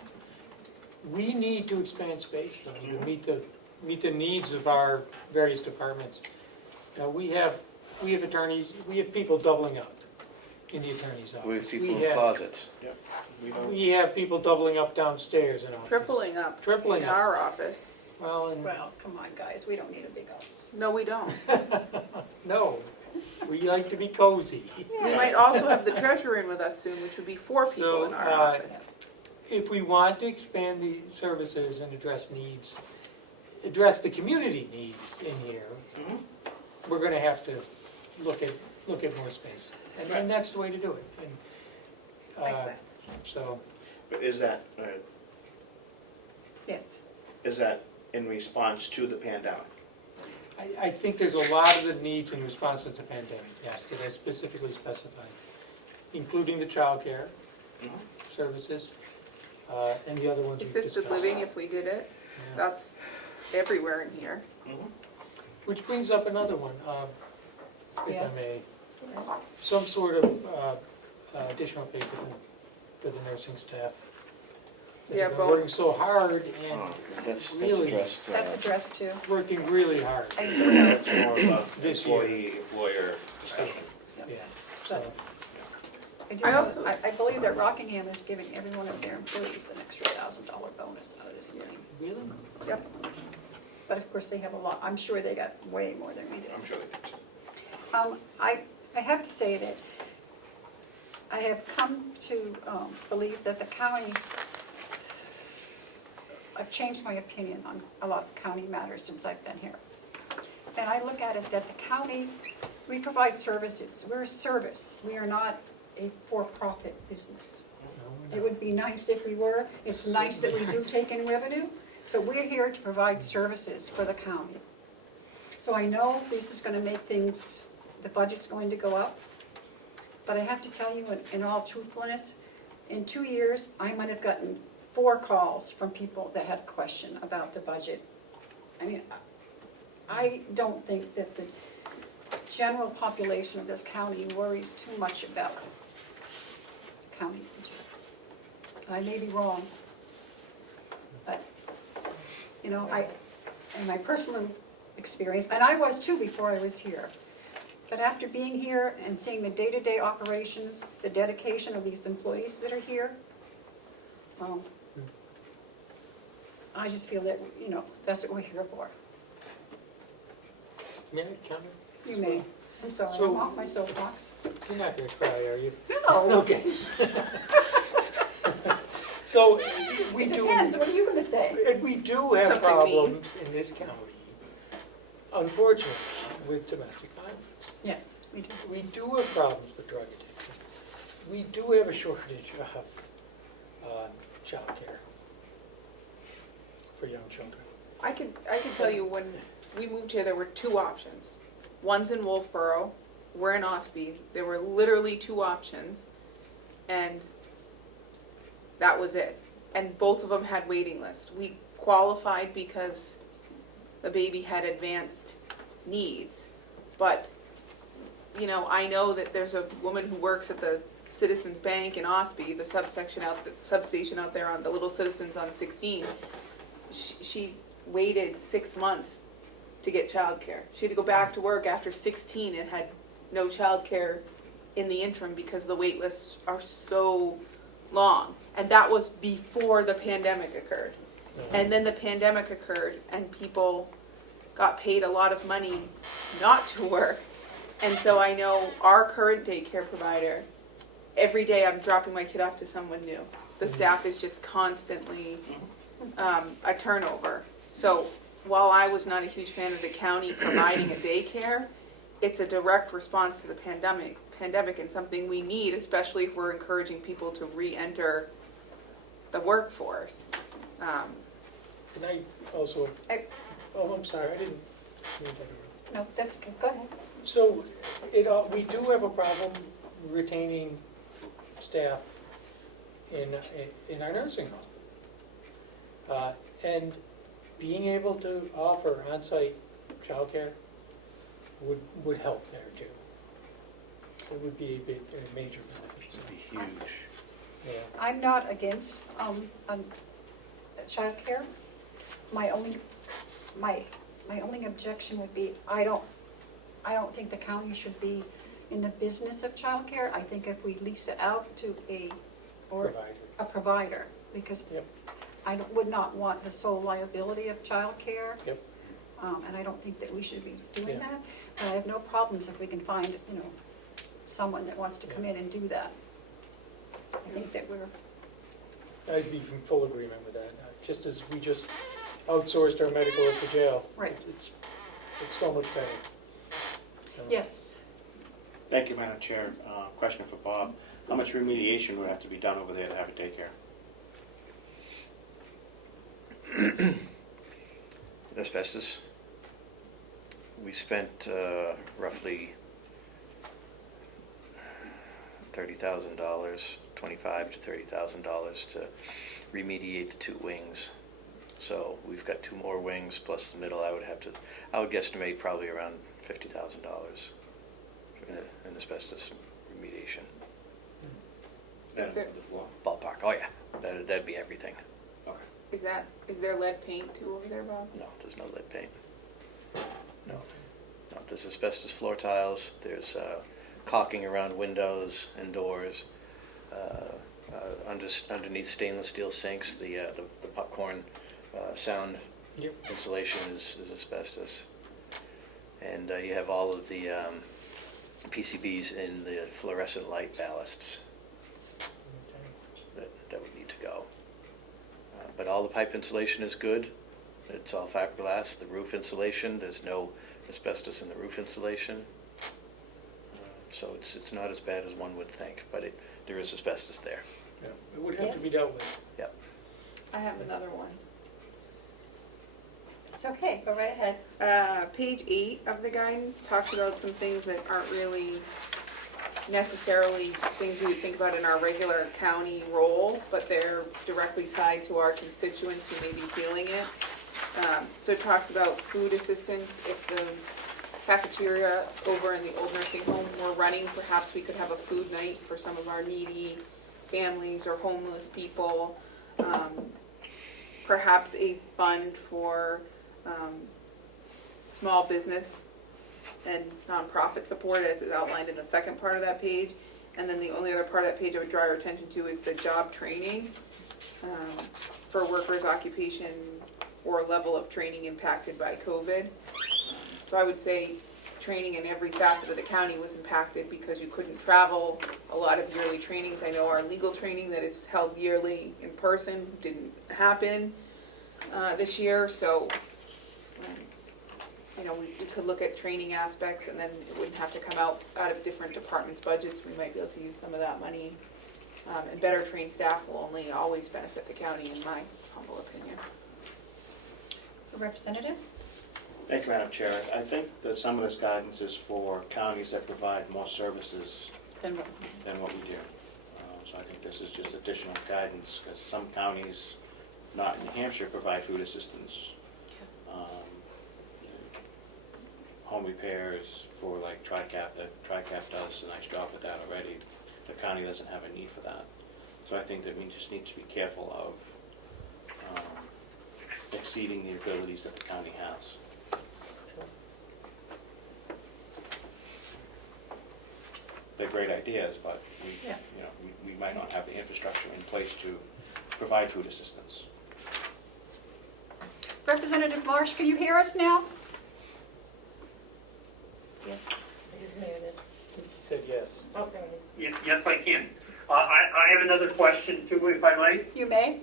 We need to expand space, though, to meet the needs of our various departments. Now, we have we have attorneys, we have people doubling up in the attorney's office. We have people We in have- closets. We don't, We have people doubling up downstairs in office. Tripling up Tripling in up. our office. Well, and, Well, come on, guys, we don't need a big office. No, we don't. no, we like to be cozy. We might also have the treasurer in with us soon, which would be 4 people So, in our office. If we want to expand the services and address needs, address the community needs in here, Mhm. we're gonna have to look at more space. And that's the way to do it. And, Like that. so, but is that Yes. in response to the pandemic? I think there's a lot of the needs in response to the pandemic, yes, that are specifically specified, including the childcare Mhm. services, and the other ones we've Assisted discussed. living, if we did it, Yeah. that's everywhere in here. Mhm. Which brings up another one, if Yes. I may. Yes. Some sort of additional pay for the nursing staff. They've Yeah, been both. working so hard and Oh, that's Really? addressed. That's addressed too. working really hard, It's more of a This year. employee-employer discussion. yeah, so. I I believe that Rockingham is giving every one of their employees an extra $1,000 bonus out of this money. Really? Yep. But of course, they have a lot, I'm sure they got way more than we did. I'm sure they did. I have to say that I have come to believe that the county, I've changed my opinion on a lot of county matters since I've been here. And I look at it that the county, we provide services. We're a service. We are not a for-profit business. It would be nice if we were. It's nice that we do take in revenue, but we're here to provide services for the county. So I know this is going to make things, the budget's going to go up, but I have to tell you in all truthfulness, in 2 years, I might have gotten 4 calls from people that had a question about the budget. I mean, I don't think that the general population of this county worries too much about the county budget. I may be wrong, but, you know, in my personal experience, and I was too before I was here, but after being here and seeing the day-to-day operations, the dedication of these employees that are here, I just feel that, you know, that's what we're here for. May I comment? You may. I'm sorry, So- I'm off my soapbox. You're not gonna cry, are you? No, Okay. So, we it do. depends, what are you gonna say? And we do have Something mean. problems in this county, unfortunately, with domestic violence. Yes, we do. We do have problems with drug addiction. We do have a shortage of childcare for young children. I can tell you when we moved here, there were 2 options. One's in Wolfboro, we're in Ospey. There were literally 2 options, and that was it. And both of them had waiting lists. We qualified because the baby had advanced needs. But, you know, I know that there's a woman who works at the Citizens Bank in Ospey, the substation substation out there on the Little Citizens on 16. She waited 6 months to get childcare. She had to go back to work after 16 and had no childcare in the interim because the wait lists are so long. And that was before the pandemic occurred. And then the pandemic occurred and people got paid a lot of money not to work. And so I know our current daycare provider, every day I'm dropping my kid off to someone new. The staff is just constantly a turnover. So while I was not a huge fan of the county providing a daycare, it's a direct response to the pandemic and something we need, especially if we're encouraging people to re-enter the workforce. And I also, I'm sorry, I didn't mean to interrupt. No, that's okay, go ahead. So, we do have a problem retaining staff in our nursing home. And being able to offer on-site childcare would help there too. It would be a major benefit. It'd be huge. Yeah. I'm not against childcare. My only objection would be, I I don't think the county should be in the business of childcare. I think if we lease it out to a provider, because Yep. I would not want the sole liability of childcare. Yep. And I don't think that we should be doing Yeah. that. But I have no problems if we can find, someone that wants to come in and do that. I think that I'd be in full agreement with that, just as we just outsourced our medical at the jail. Right. It's so much better. So, yes. Thank you, Madam Chair. Question for Bob. How much remediation would have to be done over there to have a daycare? Asbestos. We spent roughly $30,000, $25,000 to $30,000 to remediate the 2 wings. So we've got 2 more wings plus the middle. I would guesstimate probably around $50,000 in asbestos remediation. Then there- the floor. Ballpark. Oh yeah, that'd be everything. Okay. Is there lead paint too over there, Bob? No, there's no lead paint. No. No, there's asbestos floor tiles, there's caulking around windows and doors, underneath stainless steel sinks, the popcorn sound Yep. insulation is asbestos. And you have all of the PCBs in the fluorescent light ballasts Okay. that would need to go. But all the pipe insulation is good. It's all fiberglass. The roof insulation, there's no asbestos in the roof insulation. So it's not as bad as one would think, but there is asbestos there. Yeah. It would have to be Yes. dealt with. Yep. I have another one. It's okay, go right ahead. Page 8 of the guidance talks about some things that aren't really necessarily things we would think about in our regular county role, but they're directly tied to our constituents who may be feeling it. So it talks about food assistance. If the cafeteria over in the old nursing home were running, perhaps we could have a food night for some of our needy families or homeless people. Perhaps a fund for small business and nonprofit support as is outlined in the second part of that page. And then the only other part of that page I would draw your attention to is the job training for workers' occupation or level of training impacted by COVID. So I would say training in every facet of the county was impacted because you couldn't travel. A lot of yearly trainings, I know our legal training that is held yearly in person didn't happen this year, so we could look at training aspects and then it wouldn't have to come out of different departments' budgets. We might be able to use some of that money. And better trained staff will only always benefit the county, in my humble opinion. Representative? Thank you, Madam Chair. I think that some of this guidance is for counties that provide more services Then what? than what we do. So I think this is just additional guidance, because some counties, not in New Hampshire, provide food assistance. Home repairs for like TRICAP, TRICAP does a nice job with that already. The county doesn't have a need for that. So I think that we just need to be careful of exceeding the abilities that the county has. They're great ideas, but we might not have the infrastructure in place to provide food assistance. Representative Marsh, can you hear us now? Yes. He said yes. Oh, there it is. Yes, I can. I have another question too, if I might. You may.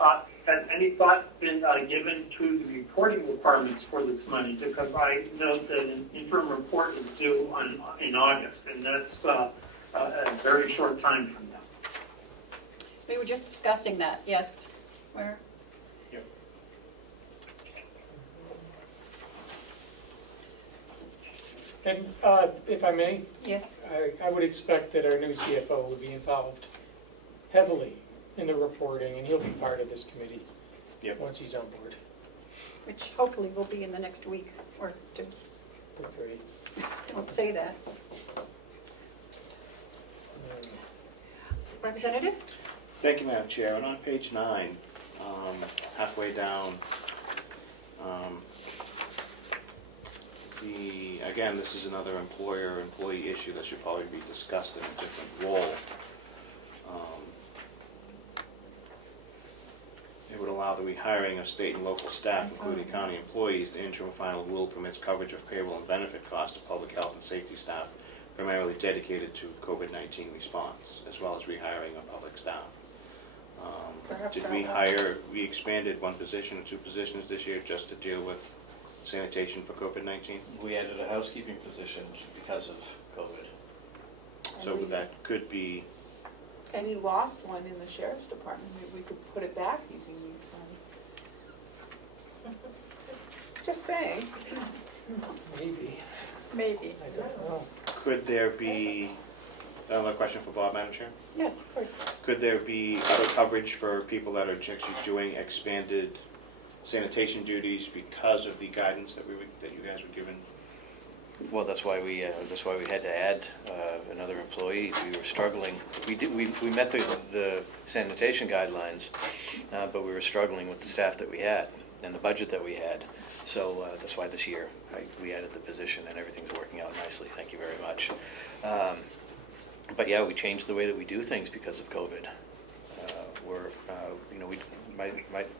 Has any thought been given to the reporting requirements for this money? Because I know that an interim report is due in August, and that's a very short time from now. We were just discussing that, yes. Where? Yep. And if I may, Yes. I would expect that our new CFO would be involved heavily in the reporting, and he'll be part of this committee Yep. once he's on board. Which hopefully will be in the next week or two. Or 3. Don't say that. Representative? Thank you, Madam Chair. And on page 9, halfway down, Again, this is another employer-employee issue that should probably be discussed in a different role. It would allow the rehiring of state and local staff, including county employees. The interim final rule permits coverage of payroll and benefit costs of public health and safety staff primarily dedicated to COVID-19 response, as well as rehiring of public staff. Perhaps Did that we one. we expanded one position or two positions this year just to deal with sanitation for COVID-19? We added a housekeeping position because of COVID. So that could be, And we lost one in the sheriff's department, maybe we could put it back using these funds. Just saying. Maybe, Maybe. I don't know. could there be, another question for Bob, Madam Chair? Yes, of course. Could there be other coverage for people that are actually doing expanded sanitation duties because of the guidance that that you guys were given? Well, that's why we had to add another employee. We were struggling. We met the sanitation guidelines, but we were struggling with the staff that we had and the budget that we had. So that's why this year we added the position, and everything's working out nicely. Thank you very much. But yeah, we changed the way that we do things because of COVID.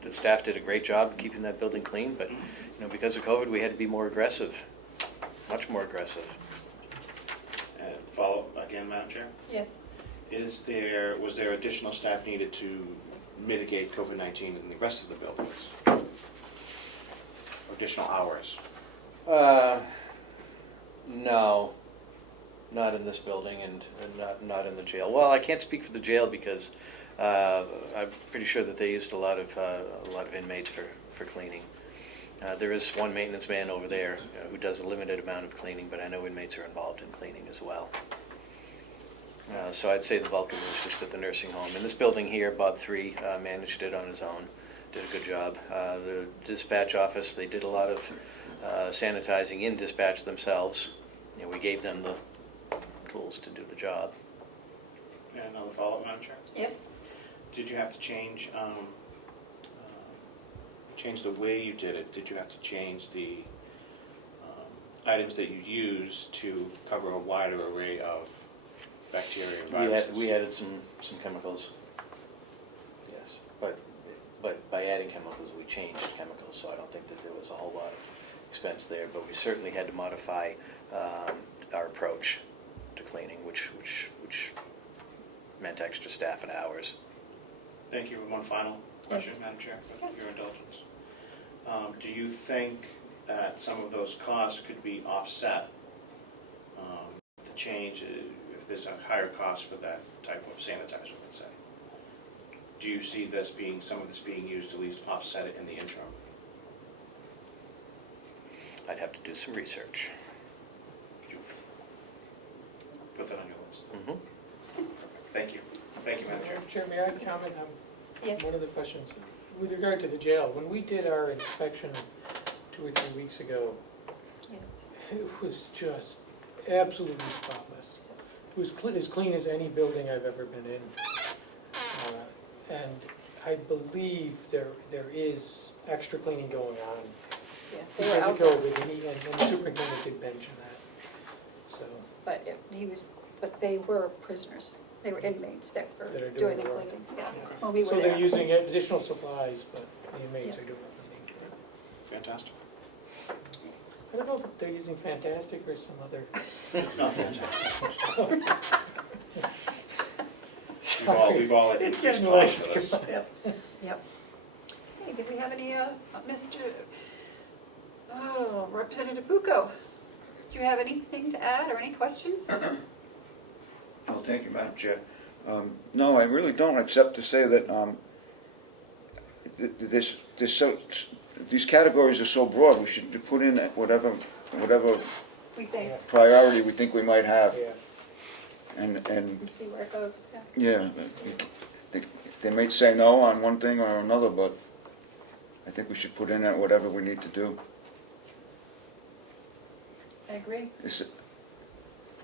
The staff did a great job keeping that building clean, but because of COVID, we had to be more aggressive. Much more aggressive. Follow up again, Madam Chair? Yes. Was there additional staff needed to mitigate COVID-19 in the rest of the buildings? Additional hours? No, not in this building and not in the jail. Well, I can't speak for the jail because I'm pretty sure that they used a lot of inmates for cleaning. There is one maintenance man over there who does a limited amount of cleaning, but I know inmates are involved in cleaning as well. So I'd say the bulk of it was just at the nursing home. In this building here, Bob 3 managed it on his own, did a good job. The dispatch office, they did a lot of sanitizing in dispatch themselves. We gave them the tools to do the job. And another follow-up, Madam Chair? Yes. Did you have to change the way you did it? Did you have to change the items that you use to cover a wider array of bacteria and viruses? We added some chemicals, yes, but by adding chemicals, we changed chemicals, so I don't think that there was a whole lot of expense there, but we certainly had to modify our approach to cleaning, which meant extra staff and hours. Thank you. One final question, Yes. Madam Chair, Yes. with your indulgence. Do you think that some of those costs could be offset to change if there's a higher cost for that type of sanitizer, let's say? Do you see some of this being used to at least offset it in the interim? I'd have to do some research. Could you put that on your list? Mm-hmm. Thank you. Thank you, Madam Chair. Madam Chair, may I comment on Yes. one of the questions? With regard to the jail, when we did our inspection 2 or 3 weeks ago, Yes. it was just absolutely spotless. It was as clean as any building I've ever been in. And I believe there is extra cleaning going on Yeah. They were because out of there, COVID, and the superintendent did mention that. So, but they were prisoners. They were inmates that were That are doing doing the the work. cleaning. Yeah. yeah. When we were So they're there. using additional supplies, but the inmates Yeah. are doing the cleaning. Fantastic. I don't know if they're using Fantastic or some other. No, fantastic. Sorry. We've all It's increased getting costs late. for this. Yep. Hey, did we have any, Representative Bucco? Do you have anything to add or any questions? Oh, thank you, Madam Chair. No, I really don't, except to say that these categories are so broad, we should put in whatever We think, priority we think we might have. Yeah. And see where it goes, yeah. yeah, they may say no on one thing or another, but I think we should put in whatever we need to do. I agree. It's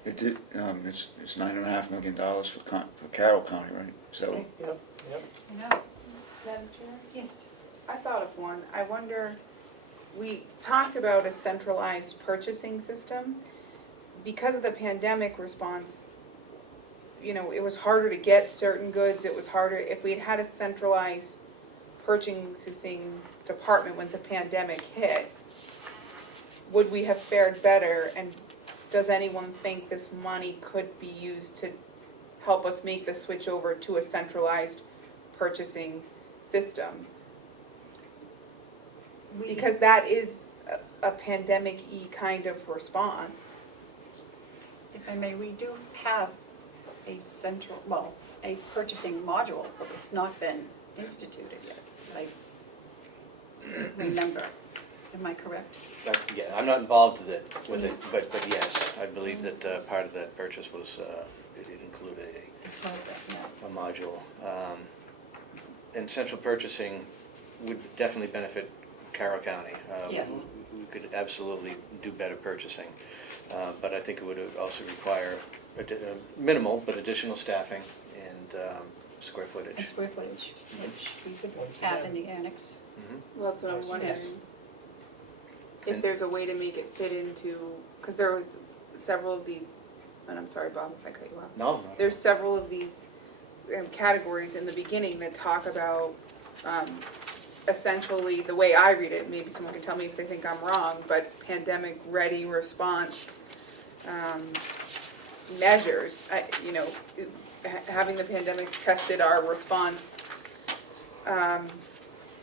$9.5 million for Carroll County, right? So, Yep. I know. Madam Chair? Yes. I thought of one. I wonder we talked about a centralized purchasing system. Because of the pandemic response, you know, it was harder to get certain goods, it was harder, if we had had a centralized purchasing department when the pandemic hit, would we have fared better, and does anyone think this money could be used to help us make the switch over to a centralized purchasing system? Because that is a pandemic-y kind of response. If I may, we do have a central, well, a purchasing module, but it's not been instituted yet, I remember. Am I correct? Yeah, I'm not involved with it, but yes, I believe that part of that purchase was, it included a module. And central purchasing would definitely benefit Carroll County. Yes. We could absolutely do better purchasing, but I think it would also require minimal but additional staffing and square And footage. square footage, which we could have in the annex. Well, that's what I'm wondering. Yes. If there's a way to make it fit into, because there was several of these, and I'm sorry, Bob, if I cut you off. No. There's several of these categories in the beginning that talk about essentially, the way I read it, maybe someone can tell me if they think I'm wrong, but pandemic-ready response measures. You know, having the pandemic tested our response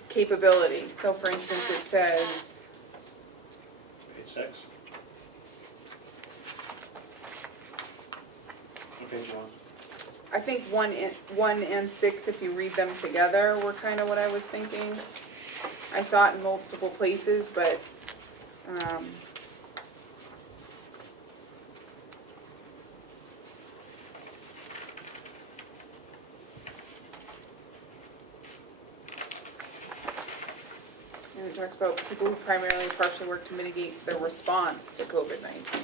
capability. So for instance, it says, Page 6. What page you on? I think 1 and 6, if you read them together, were kind of what I was thinking. I saw it in multiple places, but and it talks about people who primarily and partially work to mitigate the response to COVID-19.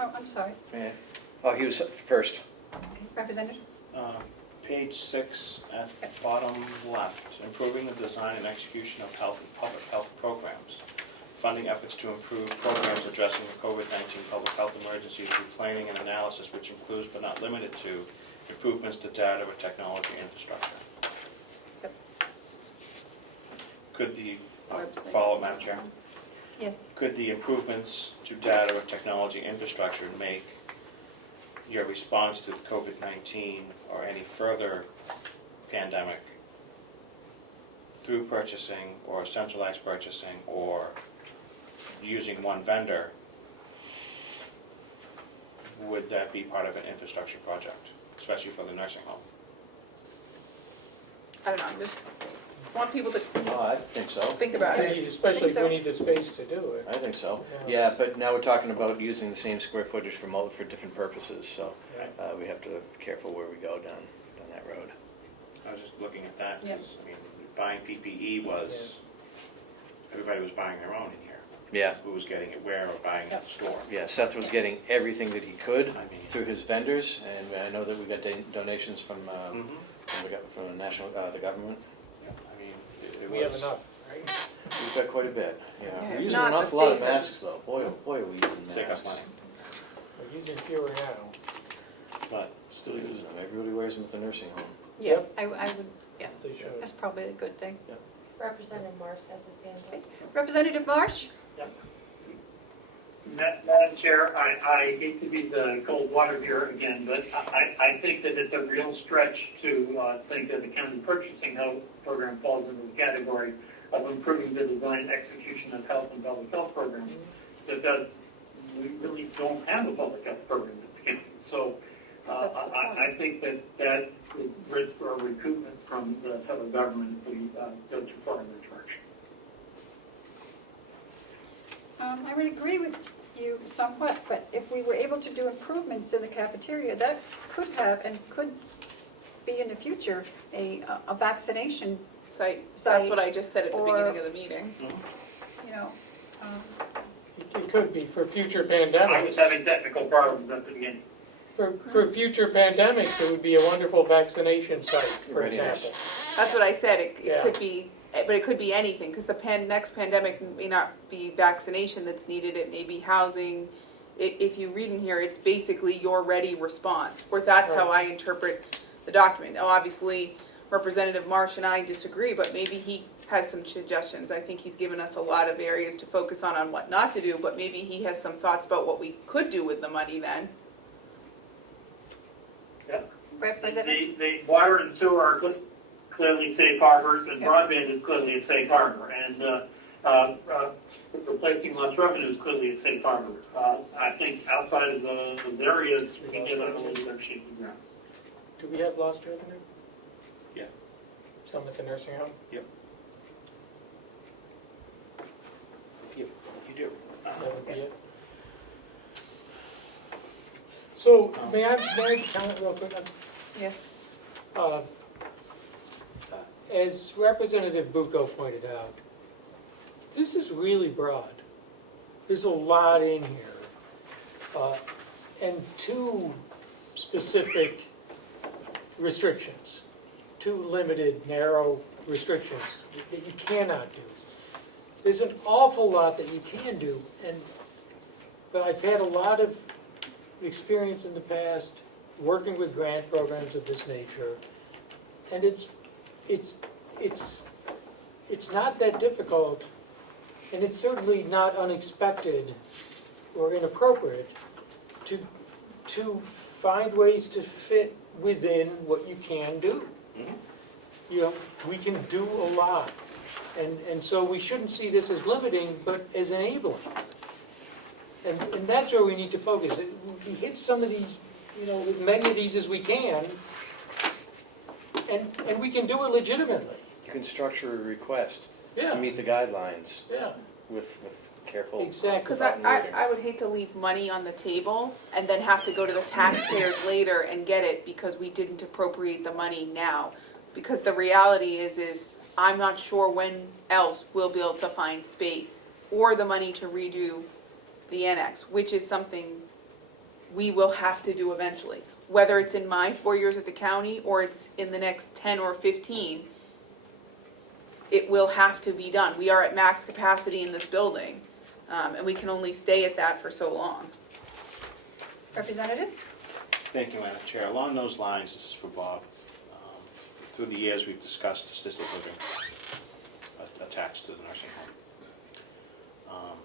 Oh, I'm sorry, Yeah. Oh, he was first. okay, Representative? Page 6 at the bottom left, improving the design and execution of public health programs. Funding efforts to improve programs addressing the COVID-19 public health emergency through planning and analysis, which includes but not limited to improvements to data or technology infrastructure. Yep. Could the, Website. follow up, Madam Chair? Yes. Could the improvements to data or technology infrastructure make your response to COVID-19 or any further pandemic through purchasing or centralized purchasing or using one vendor, would that be part of an infrastructure project, especially for the nursing home? I don't know, I just want people to Oh, I think so. think about it. Especially if so. we need the space to do it. I think so. Yeah. Yeah, but now we're talking about using the same square footage for different purposes, so Right. we have to be careful where we go down that road. I was just looking at that, Yep. because, I mean, buying PPE was, everybody was buying their own in here. Yeah, Who was getting it where or buying it at the store. yeah, Seth was getting everything that he could I mean- through his vendors, and I know that we got donations from, Mhm. from the national, the government. Yeah, I mean, it We have was- enough, right? We've got quite a bit, Yeah, yeah. if We're using not, an the awful lot of state doesn't- masks, though. Boy, oh boy, are we using Take up masks. money. We're using fewer now. But Still using them. Everybody wears them at the nursing home. Yeah, I would, yeah, Yes, they should. that's probably a good thing. Representative Marsh has his hand up. Representative Marsh? Madam Chair, I hate to be the cold water bearer again, but I think that it's a real stretch to think that the county purchasing health program falls into the category of improving the design and execution of health and public health programs. Because we really don't have a public health program at the county. So That's the point. I think that would risk our recoupment from the federal government if we go too far in that direction. I would agree with you somewhat, but if we were able to do improvements in the cafeteria, that could have and could be in the future a vaccination, Site, Site that's what I just said at the or- beginning of the meeting. you know. It could be for future I was pandemics. having technical problems at the beginning. For future pandemics, it would be a wonderal vaccination site, for Right, yes. example. That's what I said, it Yeah. could be but it could be anything, because the next pandemic may not be vaccination that's needed, it may be housing. If you read in here, it's basically your ready response, or that's how I interpret the document. Now, obviously, Representative Marsh and I disagree, but maybe he has some suggestions. I think he's given us a lot of areas to focus on what not to do, but maybe he has some thoughts about what we could do with the money then. Representative? The water and sewer are clearly safe harbors, and broadband is clearly a safe harbor, and replacing lost revenue is clearly a safe harbor. I think outside of those areas, we can get on a little bit of shaky ground. Do we have lost revenue? Yeah. Some at the nursing home? Yep. Yep, you do. That would be it. So, may I comment real quick? Yes. As Representative Bucco pointed out, this is really broad. There's a lot in here. And two specific restrictions, two limited, narrow restrictions that you cannot do. There's an awful lot that you can do, but I've had a lot of experience in the past working with grant programs of this nature, and it's not that difficult, and it's certainly not unexpected or inappropriate to find ways to fit within what you can do. You know, we can do a lot, and so we shouldn't see this as limiting, but as enabling. And that's where we need to focus. We hit some of these, you know, as many of these as we can, and we can do it legitimately. You can structure a request Yeah. to meet the guidelines Yeah, with careful. exactly. Because I would hate to leave money on the table and then have to go to the taxpayers later and get it because we didn't appropriate the money now. Because the reality is I'm not sure when else we'll be able to find space or the money to redo the annex, which is something we will have to do eventually. Whether it's in my 4 years at the county or it's in the next 10 or 15, it will have to be done. We are at max capacity in this building, and we can only stay at that for so long. Representative? Thank you, Madam Chair. Along those lines, this is for Bob. Through the years, we've discussed assisted living attached to the nursing home.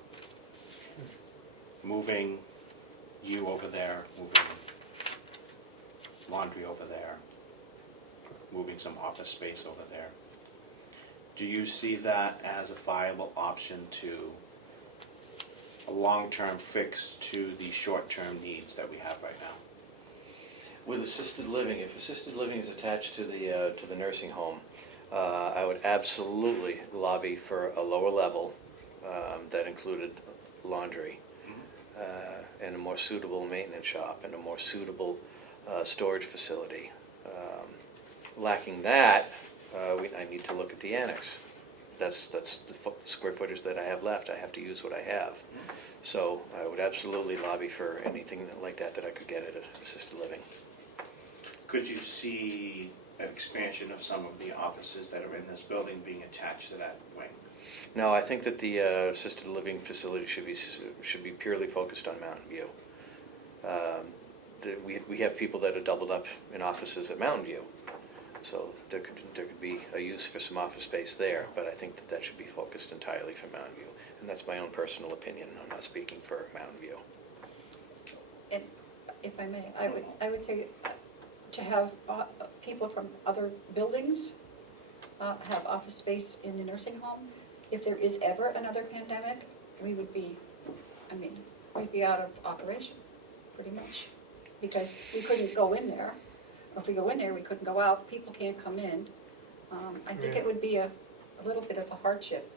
Moving you over there, moving laundry over there, moving some office space over there. Do you see that as a viable option to a long-term fix to the short-term needs that we have right now? With assisted living, if assisted living is attached to the nursing home, I would absolutely lobby for a lower level that included laundry and a more suitable maintenance shop and a more suitable storage facility. Lacking that, I need to look at the annex. That's the square footage that I have left. I have to use what I have. So I would absolutely lobby for anything like that I could get at assisted living. Could you see an expansion of some of the offices that are in this building being attached to that wing? No, I think that the assisted living facility should be purely focused on Mountain View. We have people that are doubled up in offices at Mountain View, so there could be a use for some office space there. But I think that should be focused entirely for Mountain View, and that's my own personal opinion. I'm not speaking for Mountain View. And if I may, I would say to have people from other buildings have office space in the nursing home. If there is ever another pandemic, we'd be out of operation, pretty much. Because we couldn't go in there. If we go in there, we couldn't go out. People can't come in. I think it would be a little bit of a hardship.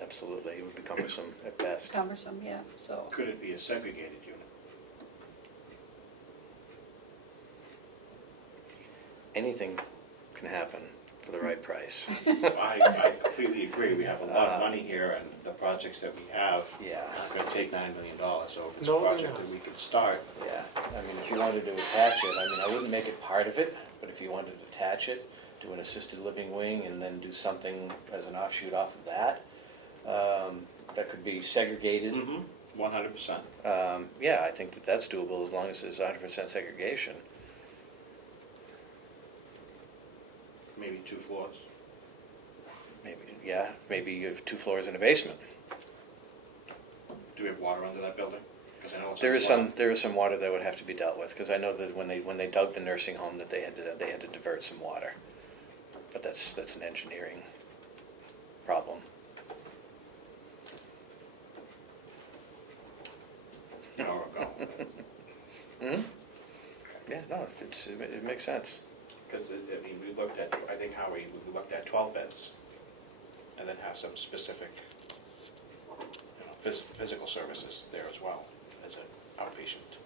Absolutely, it would be cumbersome at best. Cumbersome, yeah, so. Could it be a segregated unit? Anything can happen for the right price. I completely agree. We have a lot of money here, and the projects that we have Yeah. are going to take $9 million. So if it's No, a project no. that we could start, Yeah, I mean, if you wanted to attach it, I wouldn't make it part of it, but if you wanted to attach it, do an assisted living wing and then do something as an offshoot off of that. That could be segregated. 100%. Yeah, I think that that's doable as long as there's 100% segregation. Maybe 2 floors. Maybe you have 2 floors and a basement. Do we have water under that building? Because I know it's There is underwater. some water that would have to be dealt with, because I know that when they dug the nursing home, that they had to divert some water. But that's an engineering problem. An hour ago. Hmm? Yeah, no, it makes sense. Because, I mean, we looked at, I think, Howie, we looked at 12 beds, and then have some specific, physical services there as well, as an outpatient,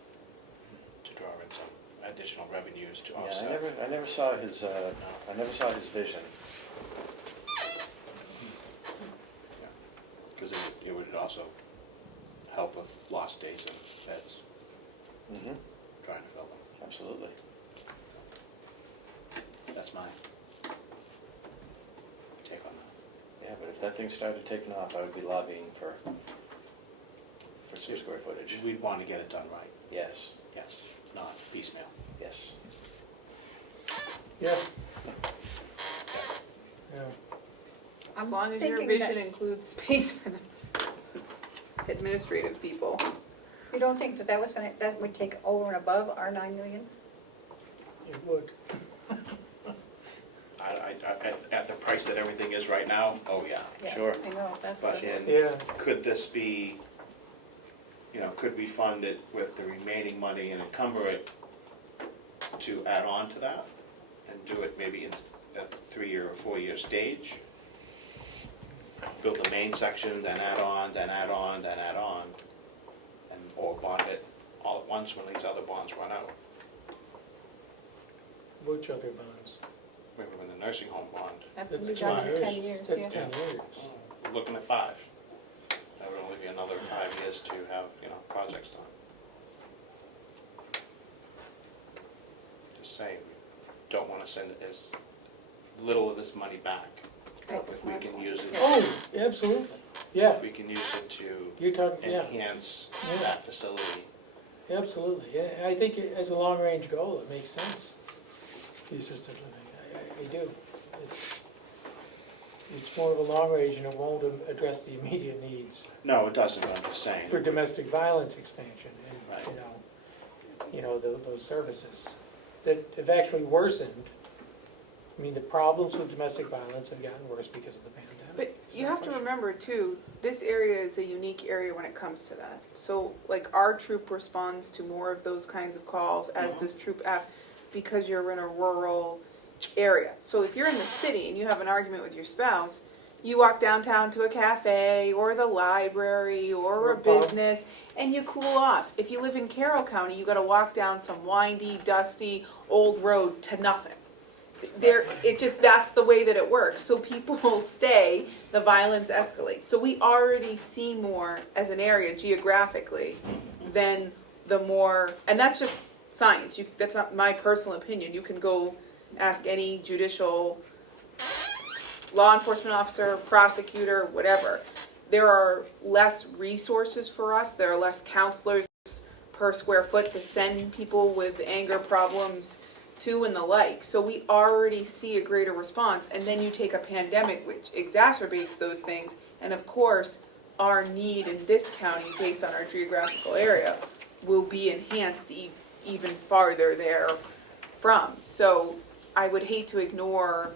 to draw in some additional revenues to offset. Yeah, I never saw his vision. Because it would also help with lost days of beds, Mm-hmm. trying to fill them. Absolutely. That's my take on that. Yeah, but if that thing started taking off, I would be lobbying for some square footage. We'd want to get it done right, Yes, yes, not piecemeal. yes. Yeah. Yeah. As I'm long as your thinking vision that- includes space for the administrative people. You don't think that that would take over and above our 9 million? It would. At the price that everything is right now, oh yeah. Yeah, Sure. I know, that's But the, Yeah. could this be, could we fund it with the remaining money and encumber it to add on to that? And do it maybe in a 3-year or 4-year stage? Build the main section, then add on, then add on, then add on, or bond it all at once when these other bonds run out. Which other bonds? Maybe when the nursing home bond, that That's would be 10 done in years. 10 years, That's yeah. 10 years. we're looking at 5. That would only be another 5 years to have, projects done. Just saying, we don't want to send as little of this money back. Right. If we can use it, Oh, absolutely. Yeah, if we can use it to you're talking, yeah, enhance Yeah. that facility. absolutely. Yeah, I think as a long-range goal, it makes sense, the assisted living. I do. It's more of a long range and it won't address the immediate needs No, it doesn't, I'm just saying. for domestic violence expansion Right. and, those services that have actually worsened. I mean, the problems with domestic violence have gotten worse because of the pandemic. But you There's no have to question. remember too, this area is a unique area when it comes to that. So like our troop responds to more of those kinds of calls, as does Troop F, because you're in a rural area. So if you're in the city and you have an argument with your spouse, you walk downtown to a cafe or the library or a Or a pub. business and you cool off. If you live in Carroll County, you gotta walk down some windy, dusty, old road to nothing. That's the way that it works. So people stay, the violence escalates. So we already see more as an area geographically than the more, and that's just science. That's not my personal opinion. You can go ask any judicial law enforcement officer, prosecutor, whatever. There are less resources for us. There are less counselors per square foot to send people with anger problems to and the like. So we already see a greater response. And then you take a pandemic which exacerbates those things. And of course, our need in this county, based on our geographical area, will be enhanced even farther there from. So I would hate to ignore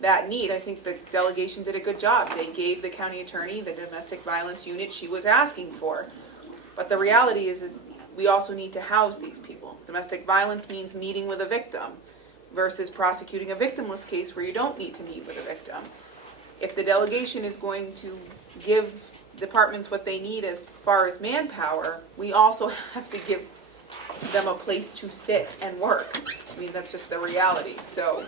that need. I think the delegation did a good job. They gave the county attorney the domestic violence unit she was asking for. But the reality is we also need to house these people. Domestic violence means meeting with a victim versus prosecuting a victimless case where you don't need to meet with a victim. If the delegation is going to give departments what they need as far as manpower, we also have to give them a place to sit and work. I mean, that's just the reality. So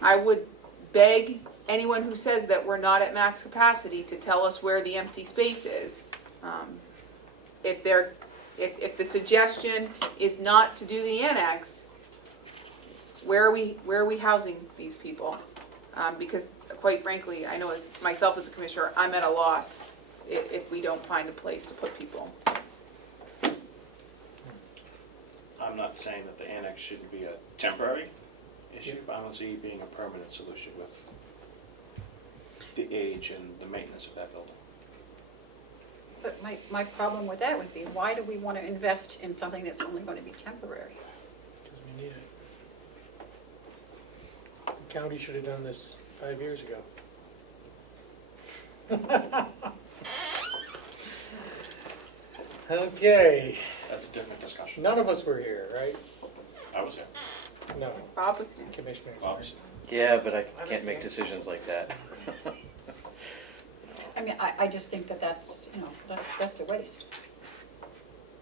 I would beg anyone who says that we're not at max capacity to tell us where the empty space is. If the suggestion is not to do the annex, where are we housing these people? Because quite frankly, I know as myself as a commissioner, I'm at a loss if we don't find a place to put people. I'm not saying that the annex shouldn't be a temporary issue, but I don't see it being a permanent solution with the age and the maintenance of that building. But my problem with that would be, why do we want to invest in something that's only going to be temporary? Because we need it. The county should have done this 5 years ago. Okay, That's a different discussion. none of us were here, right? I was there. No, Bob was here. commissioners. Bob was Yeah, but I can't make decisions like that. I mean, I just think that that's, you know, that's a waste.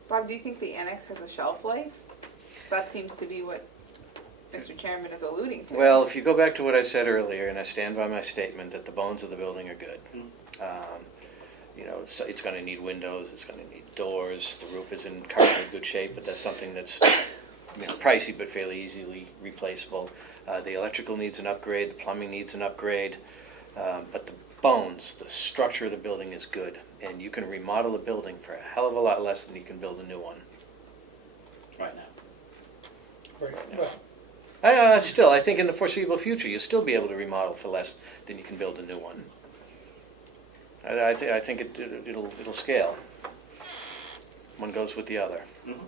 Bob, do you think the annex has a shelf life? 'Cause that seems to be what Mr. Chairman is alluding to. Well, if you go back to what I said earlier, and I stand by my statement that the bones of the building are good. You know, it's gonna need windows, it's gonna need doors, the roof is in currently good shape, but that's something that's, you know, pricey but fairly easily replaceable. The electrical needs an upgrade, the plumbing needs an upgrade, but the bones, the structure of the building is good, and you can remodel a building for a hell of a lot less than you can build a new one. right now. Right, well, Still, I think in the foreseeable future, you'll still be able to remodel for less than you can build a new one. I think it'll scale. One goes with the other. Mhm.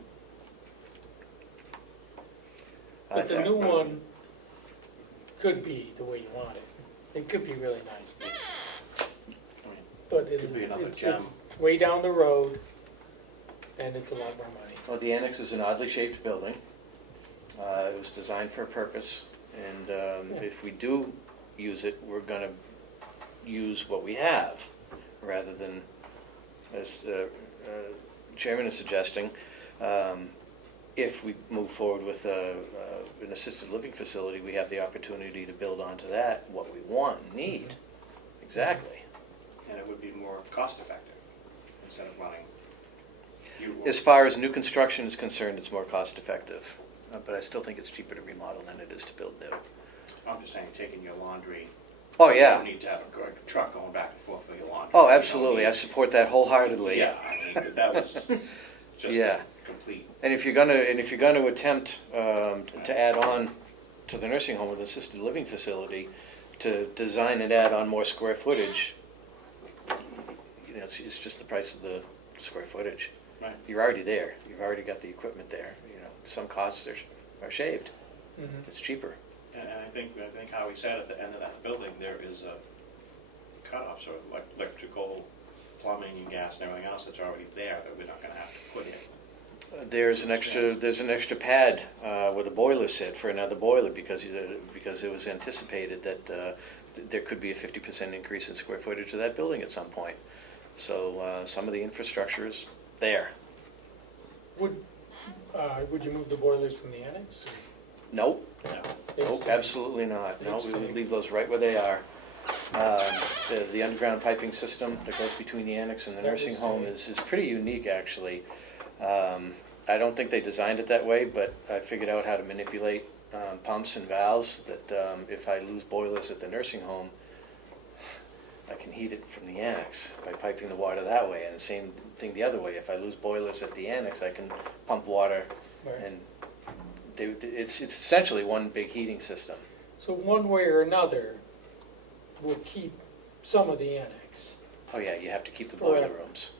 but the new one could be the way you want it. It could be really nice. I mean, But Could be another it's gem. way down the road, and it's a lot more money. Well, the annex is an oddly shaped building. It was designed for a purpose, and if we do use it, we're gonna use what we have, rather than, as Chairman is suggesting, if we move forward with an assisted living facility, we have the opportunity to build onto that what we want and need. Exactly. And it would be more cost effective instead of running. As far as new construction is concerned, it's more cost effective, but I still think it's cheaper to remodel than it is to build new. I'm just saying, taking your laundry. Oh, You yeah. don't need to have a truck going back and forth for your laundry. Oh, You don't absolutely. I need- support that wholeheartedly. Yeah, I mean, but that was just Yeah. complete. And if you're gonna attempt to add on to the nursing home with an assisted living facility, to design and add on more square footage, you know, it's just the price of the square footage. Right. You're already there. You've already got the equipment there. You know, some costs are shaved. Mhm. It's cheaper. And I think Howie said at the end of that building, there is a cutoff, so like electrical, plumbing and gas and everything else that's already there that we're not gonna have to put in. There's an extra pad where the boilers sit for another boiler because it was anticipated that there could be a 50% increase in square footage of that building at some point. So some of the infrastructure is there. Would you move the boilers from the annex? Nope, They'd nope, stay? absolutely not. No, we They'd would stay. leave those right where they are. The underground piping system that goes between the annex and the That would nursing home stay. is pretty unique, actually. I don't think they designed it that way, but I figured out how to manipulate pumps and valves that if I lose boilers at the nursing home, I can heat it from the annex by piping the water that way. And the same thing the other way. If I lose boilers at the annex, I can pump water, Right. and it's essentially one big heating system. So one way or another, we'll keep some of the annex. Oh yeah, you have to keep the boiler Forever. rooms.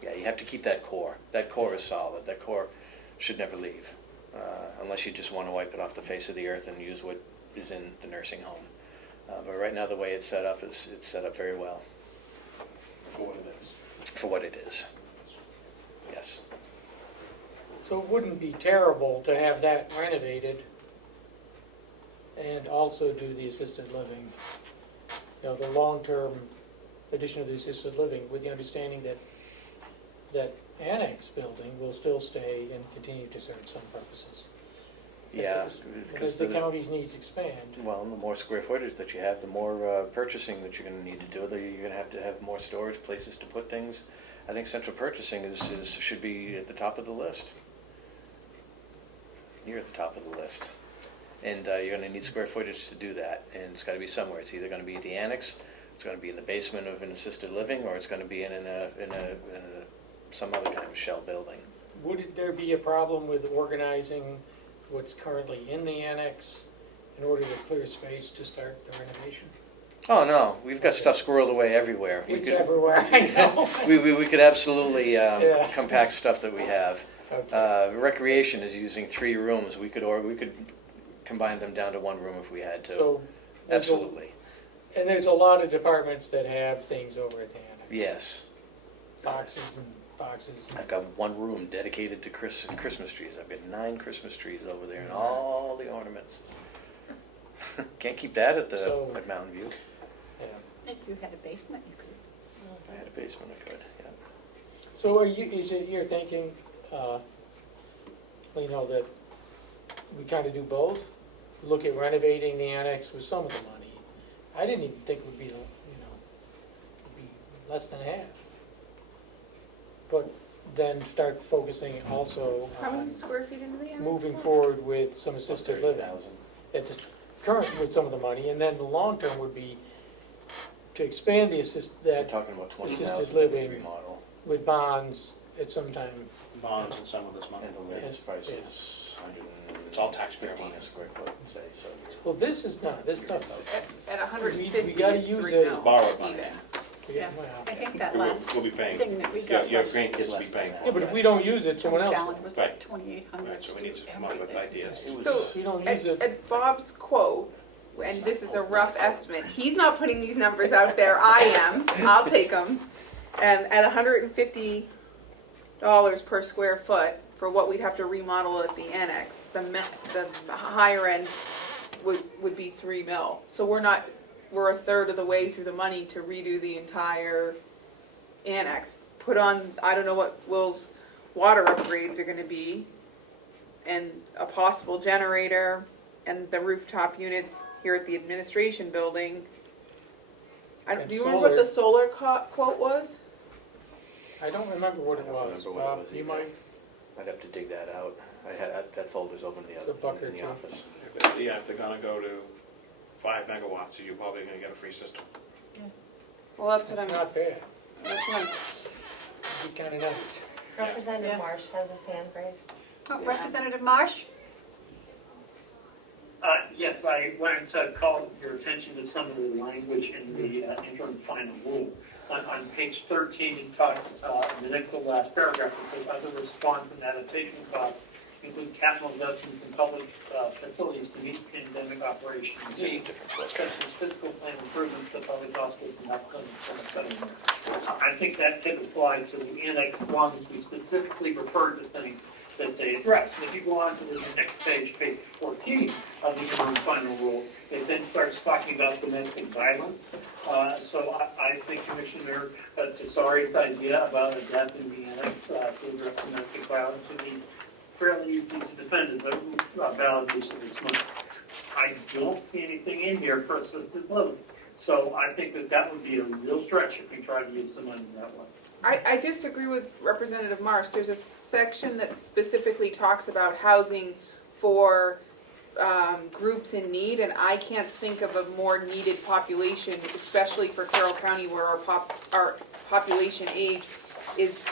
Yeah, you have to keep that core. That core is solid. That core should never leave, unless you just want to wipe it off the face of the earth and use what is in the nursing home. But right now, the way it's set up it's set up very well For what it is. for what it is. Yes. So it wouldn't be terrible to have that renovated and also do the assisted living, you know, the long-term addition of the assisted living, with the understanding that that annex building will still stay and continue to serve some purposes. Yeah, Because the county's needs expand. Well, the more square footage that you have, the more purchasing that you're going to need to do. You're going to have more storage places to put things. I think central purchasing should be at the top of the list. You're at the top of the list. And you're gonna need square footage to do that, and it's gotta be somewhere. It's either gonna be at the annex, it's gonna be in the basement of an assisted living, or it's gonna be in some other kind of shell building. Would there be a problem with organizing what's currently in the annex in order to clear space to start the renovation? Oh, no, we've got stuff squirreled away everywhere. We It's could- everywhere, I know. We could absolutely Yeah. compact stuff that we have. Okay. Recreation is using 3 rooms. We could combine them down to 1 room if we had to. So, there's a- Absolutely. and there's a lot of departments that have things over at the annex. Yes. Boxes and boxes. I've got 1 room dedicated to Christmas trees. I've got 9 Christmas trees over there and all the ornaments. Can't keep that at at Mountain View. Yeah. If you had a basement, you could. If I had a basement, I could, yeah. So is it you're thinking, that we kind of do both? Look at renovating the annex with some of the money. I didn't even think it would be, would be less than half. But then start focusing also How many on square feet is the annex? moving forward with some assisted living. 30,000. At this current with some of the money, and then the long term would be to expand the We're talking about assisted 20,000 living remodel. with bonds at some time. Bonds and some of this money. And the latest price is It's all taxpayer money. a square foot, say, so. Well, this is not, this stuff, At 150, we gotta it's use 3 it. mil. Borrowed money. even. Yeah. well, I think that We'll last be paying. thing that we Your got your was grandkids will be paying for yeah, it. but if we don't use it, someone else will. gallon was like 2,800. Right, so we need to come up with ideas. So, If we don't at, use it, at Bob's quote, and this is a rough estimate, he's not putting these numbers out there, I am, I'll take them. At $150 per square foot for what we'd have to remodel at the annex, the higher end would be 3 mil. So we're a third of the way through the money to redo the entire annex. Put on, I don't know what Will's water upgrades are gonna be, and a possible generator, and the rooftop units here at the administration building. And Do you remember what the solar quote was? I don't remember what it I don't was. remember what it Bob, was you either. might, I'd have to dig that out. That folder's open in It's a buck or in the two. office. Yeah, if they're gonna go to 5 megawatts, you're probably gonna get a free system. Well, that's what it's I'm, not bad. that's what It'd be kind of nice. Representative Yeah. Marsh has his hand raised. Oh, Representative Marsh? Yes, I wanted to call your attention to some of the language in the interim final rule. On page 13, it talks, in the next to last paragraph, it says other response and adaptation costs include capital investments in public facilities to meet pandemic operations It's a needs, different such question. as physical plant improvements to public hospitals and health clinics. I think that could apply to the annex as long as we specifically refer to things that they address. And if you go on to the next page, page 14 of the interim final rule, it then starts talking about domestic violence. So I think Commissioner Tessari's idea about adapting the annex to address domestic violence would be fairly easy to defend as a valid use of this money. I don't see anything in here for assisted living. So I think that would be a real stretch if we try to use the money that way. I disagree with Representative Marsh. There's a section that specifically talks about housing for groups in need, and I can't think of a more needed population, especially for Carroll County where our population age is,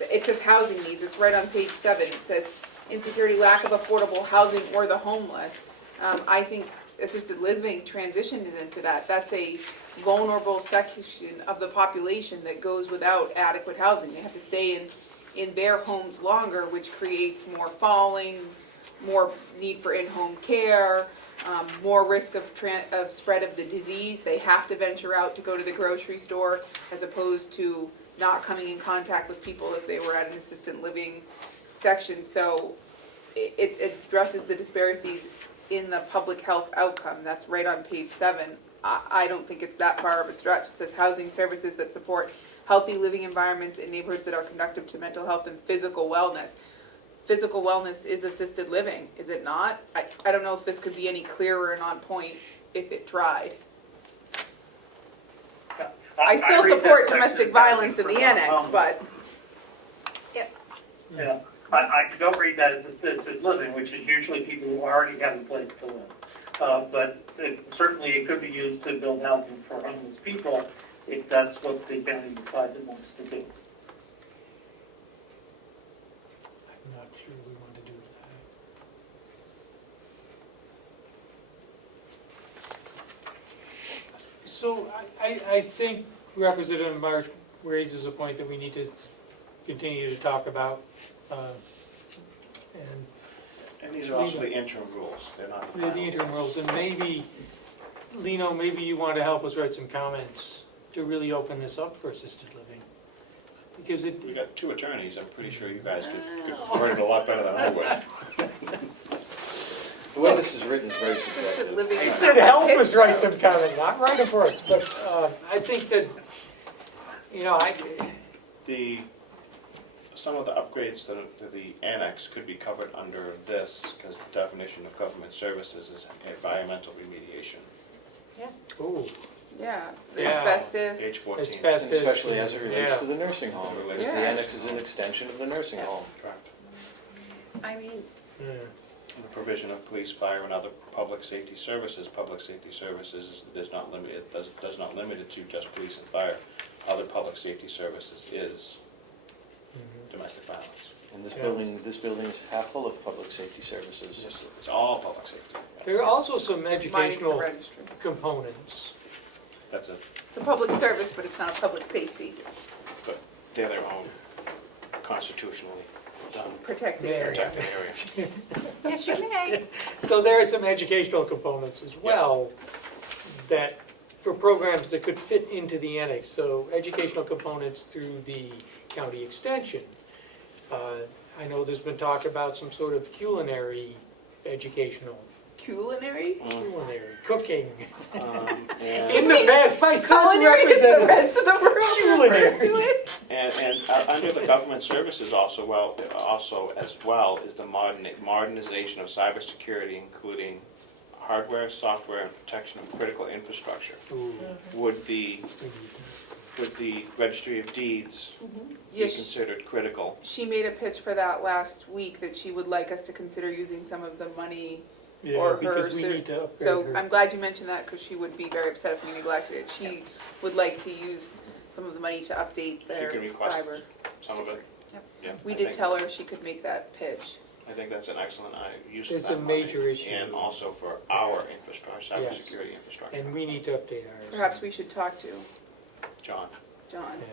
it says housing needs, it's right on page 7. It says insecurity, lack of affordable housing, or the homeless. I think assisted living transitions into that. That's a vulnerable section of the population that goes without adequate housing. They have to stay in their homes longer, which creates more falling, more need for in-home care, more risk of spread of the disease. They have to venture out to go to the grocery store as opposed to not coming in contact with people if they were at an assisted living section. So it addresses the disparities in the public health outcome. That's right on page 7. I don't think it's that far of a stretch. It says housing services that support healthy living environments in neighborhoods that are conducive to mental health and physical wellness. Physical wellness is assisted living, is it not? I don't know if this could be any clearer and on point if it tried. I still read that support section domestic as violence in asking the for annex, housing. but Yeah, I don't read that as assisted living, which is usually people who already have a place to live. But certainly it could be used to build housing for homeless people if that's what the county decides it wants to do. I'm not sure we want to do that. So I think Representative Marsh raises a point that we need to continue to talk about. And these are also the interim rules, they're not the The final interim rules, and maybe, Lino, maybe you want to help us write some comments to really open this up for assisted living. Because it, We got 2 attorneys, I'm pretty sure you guys could word it a lot better than I would. The way this is written is very Assisted subjective. living. I is said not my help pitch, us write though. some comments, not write them for us, but I think that, Some of the upgrades to the annex could be covered under this, because the definition of government services is environmental remediation, ooh, Yeah, the Yeah. asbestos. page 14. asbestos. And especially as it relates yeah. to the nursing home, because the Yeah. annex is an extension of the nursing home. Correct. I mean, Yeah. The provision of police, fire, and other public safety services. Public safety services does not limit it to just police and fire. Other public safety services is Mhm. domestic violence. And this Yeah. building is half full of public safety services. It's all public safety. There are also some Minus the educational registry. It's components. It's a public service, but it's not a public safety but they're their own constitutionally protected Yeah. area. protected areas. yes, you may. So there are some educational components as well that, for programs that could fit into the annex. So educational components through the county extension. I know there's been talk about some sort of culinary educational, Culinary? cooking. And In the past, my son Culinary is the represented. rest of the world Culinary. refers to it? under the government services also as well is the modernization of cybersecurity, including hardware, software, and protection of critical infrastructure. Ooh, Would the we need Registry of Deeds be Yes, considered critical? she made a pitch for that last week, that she would like us to consider using some of the money that. for Yeah, her. because we need to upgrade So her. I'm glad you mentioned that, because she would be very upset if we neglected it. She would like to use some of the money to update their can request cyber. Some of it? Yep. Yeah, We I did think- tell her she could make that pitch. I think that's an excellent use of It's that a money. major issue. And also for our infrastructure, Yes. cybersecurity infrastructure. And we need to update ours. Perhaps we should talk to John, John. Yeah.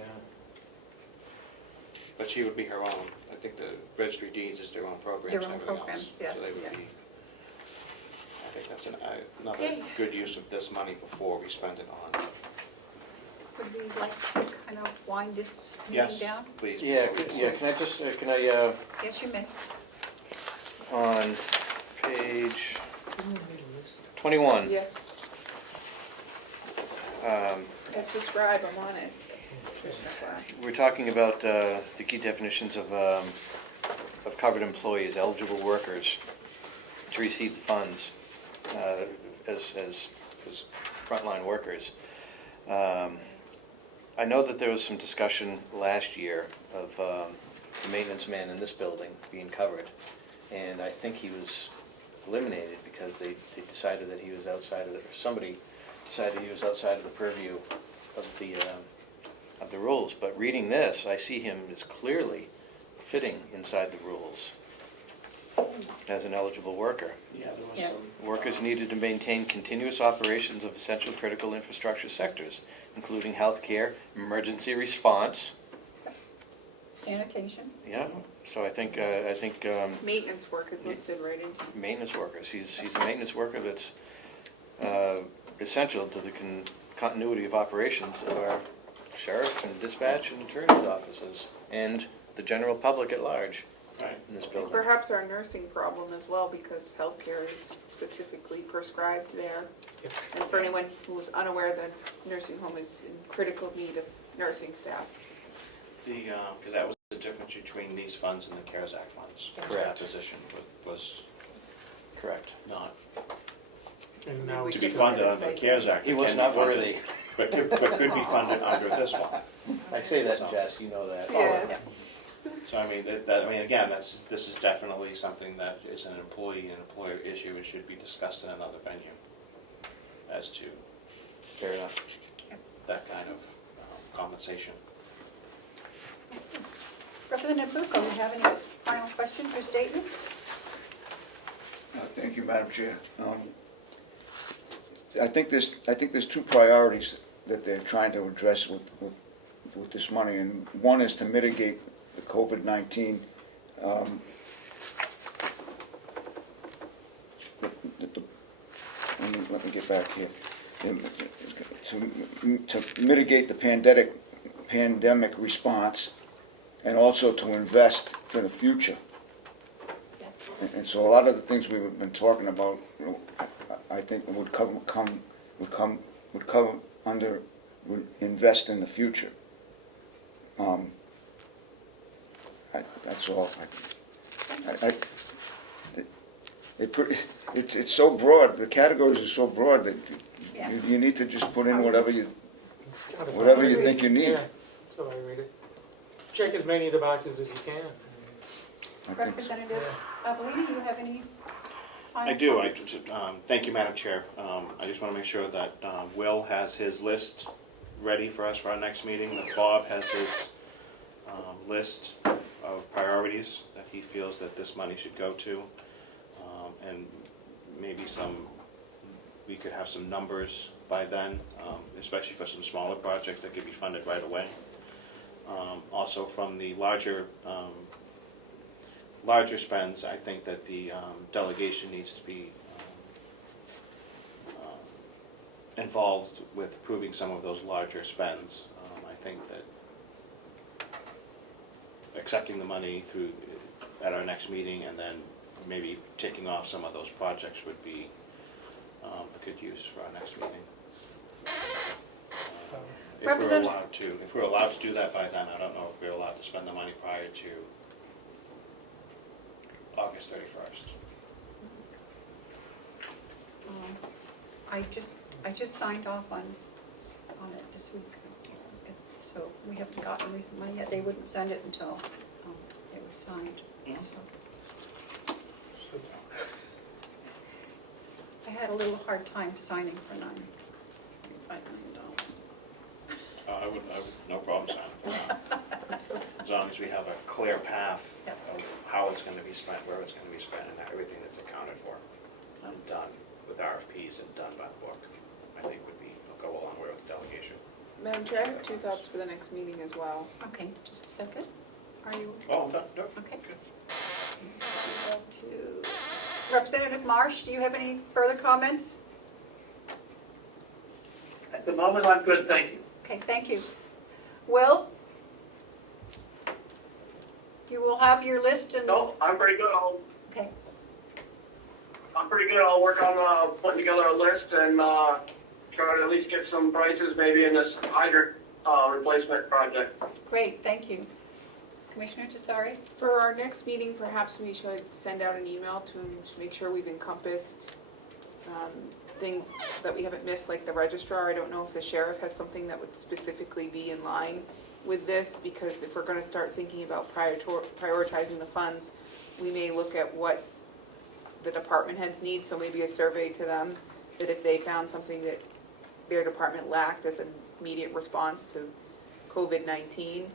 but she would be her own. I think the Registry of Deeds is their own programs Their and own everything programs, else. yeah. So they would Yeah. be, I think that's another Okay. good use of this money before we spend it on. Would we like to kind of wind this meeting Yes, down? please. Yeah, before we- can I, Yes, you may. on page 21, Yes, um, as the scribe, I'm on it. Commissioner Flash. we're talking about the key definitions of covered employees, eligible workers to receive the funds as frontline workers. I know that there was some discussion last year of the maintenance man in this building being covered, and I think he was eliminated because they decided that he was outside of, or somebody decided he was outside of the purview of the rules. But reading this, I see him as clearly fitting inside the rules as an eligible worker. Yeah, there was Yeah. some. Workers needed to maintain continuous operations of essential critical infrastructure sectors, including healthcare, emergency response. Sanitation. Yeah, so I think Maintenance work is listed right in. maintenance workers. He's a maintenance worker that's essential to the continuity of operations of our sheriff and dispatch and attorney's offices and the general public at large Right. in this building. Perhaps our nursing problem as well, because healthcare is specifically prescribed there. Yep. And for anyone who is unaware, the nursing home is in critical need of nursing staff. Because that was the difference between these funds and the CARES Act funds. Correct. That position was Correct. not And now We to we be could funded look at under a the CARES Act. He it was can be not funded- worthy. But could be funded under this one. I say that in jest, you know that. Yeah. So I mean, again, this is definitely something that is an employee and employer issue and should be discussed in another venue as to Fair enough. that kind of compensation. Representative Bucco, you have any final questions or statements? Thank you, Madam Chair. I think there's two priorities that they're trying to address with this money, and one is to mitigate the COVID-19. Let me get back here. To mitigate the pandemic response, and also to invest for the future. And so a lot of the things we've been talking about, I think would come under would invest in the future. That's all. It's so broad. The categories are so broad that you need to just put in whatever you think you need. Yeah, that's how I read it. Check as many of the boxes as you can. Representative Avelino, do you have any final I do. comments? Thank you, Madam Chair. I just want to make sure that Will has his list ready for us for our next meeting, that Bob has his list of priorities that he feels that this money should go to, and maybe we could have some numbers by then, especially for some smaller projects that could be funded right away. Also from the larger spends, I think that the delegation needs to be involved with approving some of those larger spends. I think that accepting the money at our next meeting and then maybe taking off some of those projects would be a good use for our next meeting. If we're allowed to do that by then, I don't know if we're allowed to spend the money prior to August 31st. I just signed off on it this week, so we haven't gotten recent money yet. They wouldn't send it until it was signed. So I had a little hard time signing for $9.5 million. I would, no problem signing for that. As long as we have a clear path of how it's going to be spent, where it's going to be spent, and everything that's accounted for and done with RFPs and done by the book, I think would go a long way with the delegation. Madam Chair, I have two thoughts for the next meeting as well. Okay, just a second. Are you? Oh, I'm done. No. Okay. Good. Go to Representative Marsh, do you have any further comments? At the moment, I'm good, thank you. Okay, thank you. Will? You will have your list and... No, I'm pretty good. Okay, I'm pretty good. I'll work on putting together a list and try to at least get some prices maybe in this hydrant replacement project. great, thank you. Commissioner Tesari? For our next meeting, perhaps we should send out an email to him to make sure we've encompassed things that we haven't missed, like the registrar. I don't know if the sheriff has something that would specifically be in line with this, because if we're gonna start thinking about prioritizing the funds, we may look at what the department heads need, so maybe a survey to them, that if they found something that their department lacked as an immediate response to COVID-19,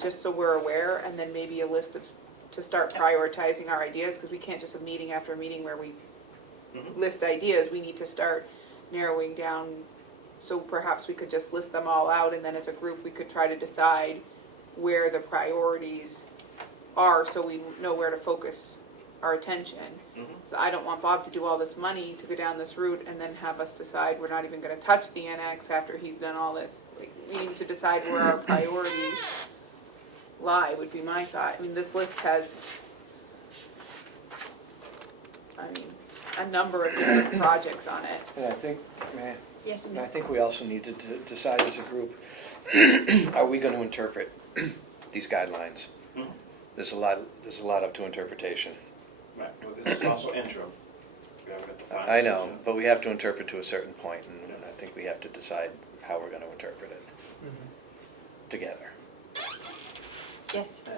just so we're aware, and then maybe a list to start prioritizing our ideas, because we can't just have meeting after meeting where we list ideas. We need to start narrowing down, so perhaps we could just list them all out, and then as a group we could try to decide where the priorities are, so we know where to focus our attention. So I don't want Bob to do all this money to go down this route and then have us decide we're not even gonna touch the annex after he's done all this. Like, we need to decide where our priorities lie, would be my thought. I mean, this list has, a number of different projects on it. And I think, Yes, I think we also need to decide as a group, are we going to interpret these guidelines? There's a lot up to interpretation. Right, well, this is also intro. We haven't got the final I know, version. but we have to interpret to a certain point, and I think we have to decide how we're going to interpret it together. Yes. And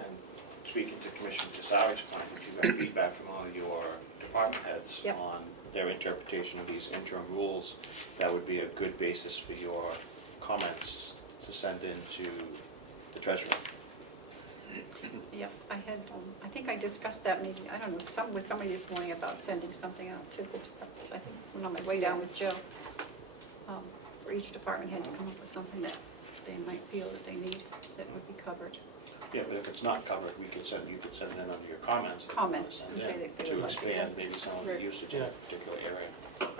Commissioner Desari's point, if you got feedback from all of your department heads Yep. on their interpretation of these interim rules, that would be a good basis for your comments to send in to the treasurer. Yeah, I think I discussed that maybe, I don't know, with somebody this morning about sending something out to the departments. I think when on my way down with Joe, for each department head to come up with something that they might feel that they need that would be covered. Yeah, but if it's not covered, you could send it in under your comments. Comments, And and say then that they to would like to expand have- maybe some of the Right. usage in a Yeah. particular area.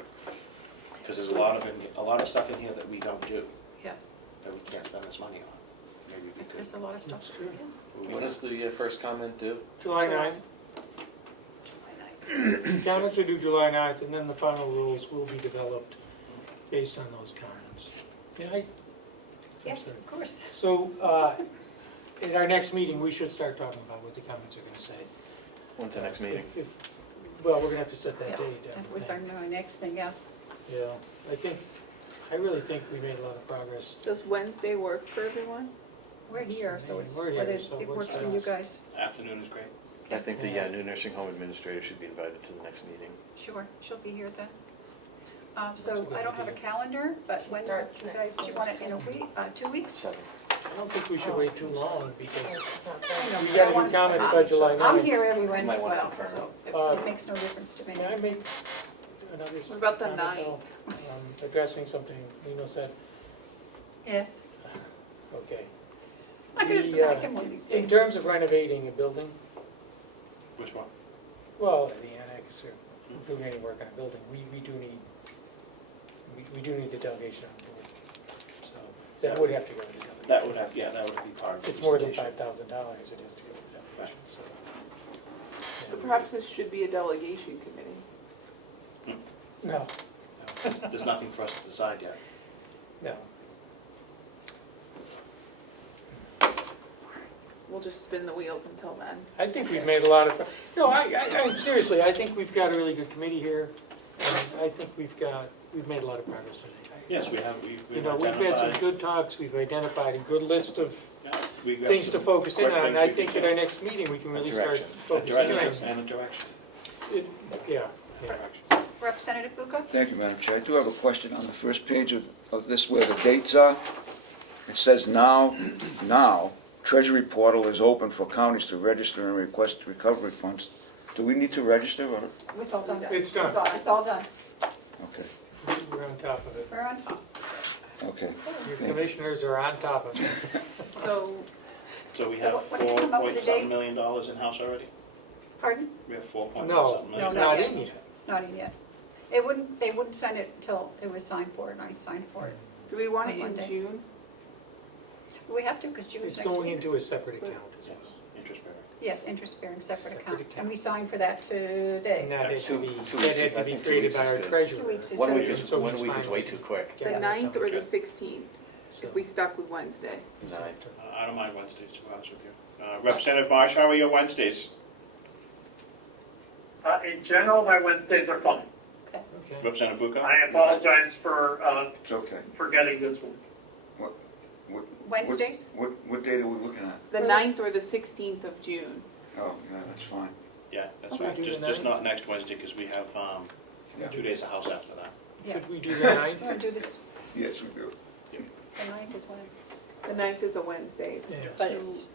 Because there's a lot of stuff in here that we don't do, Yeah, that we can't spend this money on. Maybe we could. there's a lot of stuff. That's true. When does the first comment due? July 9th. Comments are due July 9th, and then the final rules will be developed based on those comments. Yeah, Yes, of course. so, at our next meeting, we should start talking about what the comments are gonna say. When's the next meeting? Well, we're gonna have to set that Yeah, date. that was our next thing, yeah. Yeah, I really think we made a lot of progress. Does Wednesday work for everyone? We're here, so it's, We're here, whether so it what's works for for you us? guys. Afternoon is great. I think the Yeah. new nursing home administrator should be invited to the next meeting. Sure, she'll be here then. That's So a good I don't have a idea. calendar, but She when, you starts guys, next do you want it in a week, 2 weeks? 7. I don't think we should wait too long, because I know, we but I gotta do want- comments by July 9th. I'm here every Wednesday, Might wanna well, confirm. so Uh, it makes no difference to me. May I make another? What about the comment, 9th? though? Addressing something Nino said, Yes. okay. I'm gonna The, smack him one of these In days. terms of renovating a building, Which one? well, the annex, or doing any work on a building, we do need the delegation on board. So that would have to go to the delegation. That would have, that would be part of If the it's more than presentation. $5,000, it has to go to the delegation, so. So perhaps this should be a delegation committee. No, There's nothing for us to decide yet. no. We'll just spin the wheels until then. I think we've made a lot of, no, seriously, I think we've got a really good committee here, and I think we've made a lot of progress today. Yes, we have, we've You know, we've had some identified. good talks, we've identified a good list of Yeah, we've got things to some focus in quick on, and things I we think can at our do. next meeting, we can really start Direction. A focusing direction in. and a direction. Yeah. Direction. Representative Buka? Thank you, Madam Chair. I do have a question on the first page of this where the dates are. It says now, Treasury portal is open for counties to register and request recovery funds. Do we need to register or, It's all done. It's done. It's all done. okay, We're on top of it. We're on top. okay. Your Thank you. commissioners are on top of it. So, So we So have what did you come up with a date? $4.7 million in-house already? Pardon? We have 4.7 No, million. it's not not yet. in yet. It's not in yet. They wouldn't send it until it was signed for it, and I signed for it. do we want it in Monday. June? We have to, because June's It's next going week. into a separate account. Yes, interest bearing. Yes, interest-bearing separate Separate account. account. And we signed for that And today. that had to Two be, weeks. that had I to be think 2 created weeks by is our good. treasurer. 2 weeks is One good. week is, So one he's week fine is way with too it. quick. The Yeah. 9th or the Okay. 16th, if we stuck with Wednesday? 9. I don't mind Wednesdays, to be honest with you. Representative Marsh, how are your Wednesdays? In general, my Wednesdays are fine. Okay. Okay. Representative Buka? I apologize for It's okay. forgetting this one. Wednesdays? What date are we looking at? The Well- 9th or the 16th of June? Oh, yeah, that's fine. Yeah, that's Okay. fine. Do the Just 9th. not next Wednesday, because we have Yeah. 2 days of house after that. Yeah. Could we do the You 9th? want to do this, Yes, we do. the 9th is when, The 9th is a Wednesday, it's Yeah. but two- it's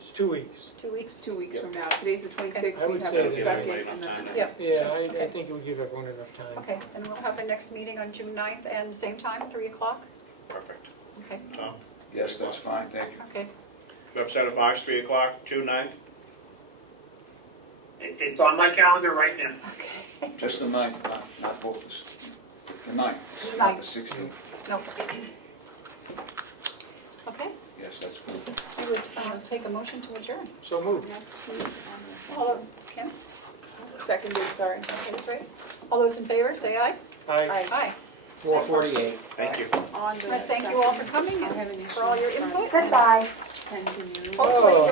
It's 2 weeks. 2 weeks. 2 weeks from now. Today's the 26th, I we would have say the that- 2nd, Enough and then time the then. Yep. Yeah, I Okay. think it would give everyone enough time. Okay, and we'll have the next meeting on June 9th and same time, 3 o'clock? Perfect. Okay, Tom? Yes, that's fine, thank you. okay. Representative Marsh, 3 o'clock, June 9th? It's on my calendar right now. Okay. Just the 9th, not both, the 9th, The not the 9th. 16th. No. Okay, Yes, that's good. we would take a motion to adjourn. So moved. next week on All, Kim? the seconded, sorry. Okay, that's right. All those in favor, say aye. Aye. Aye. 4:48. Thank you. On the Thank you all for second, coming I have an and issue for all your with input. Goodbye. 10 to noon. Hopefully Oh.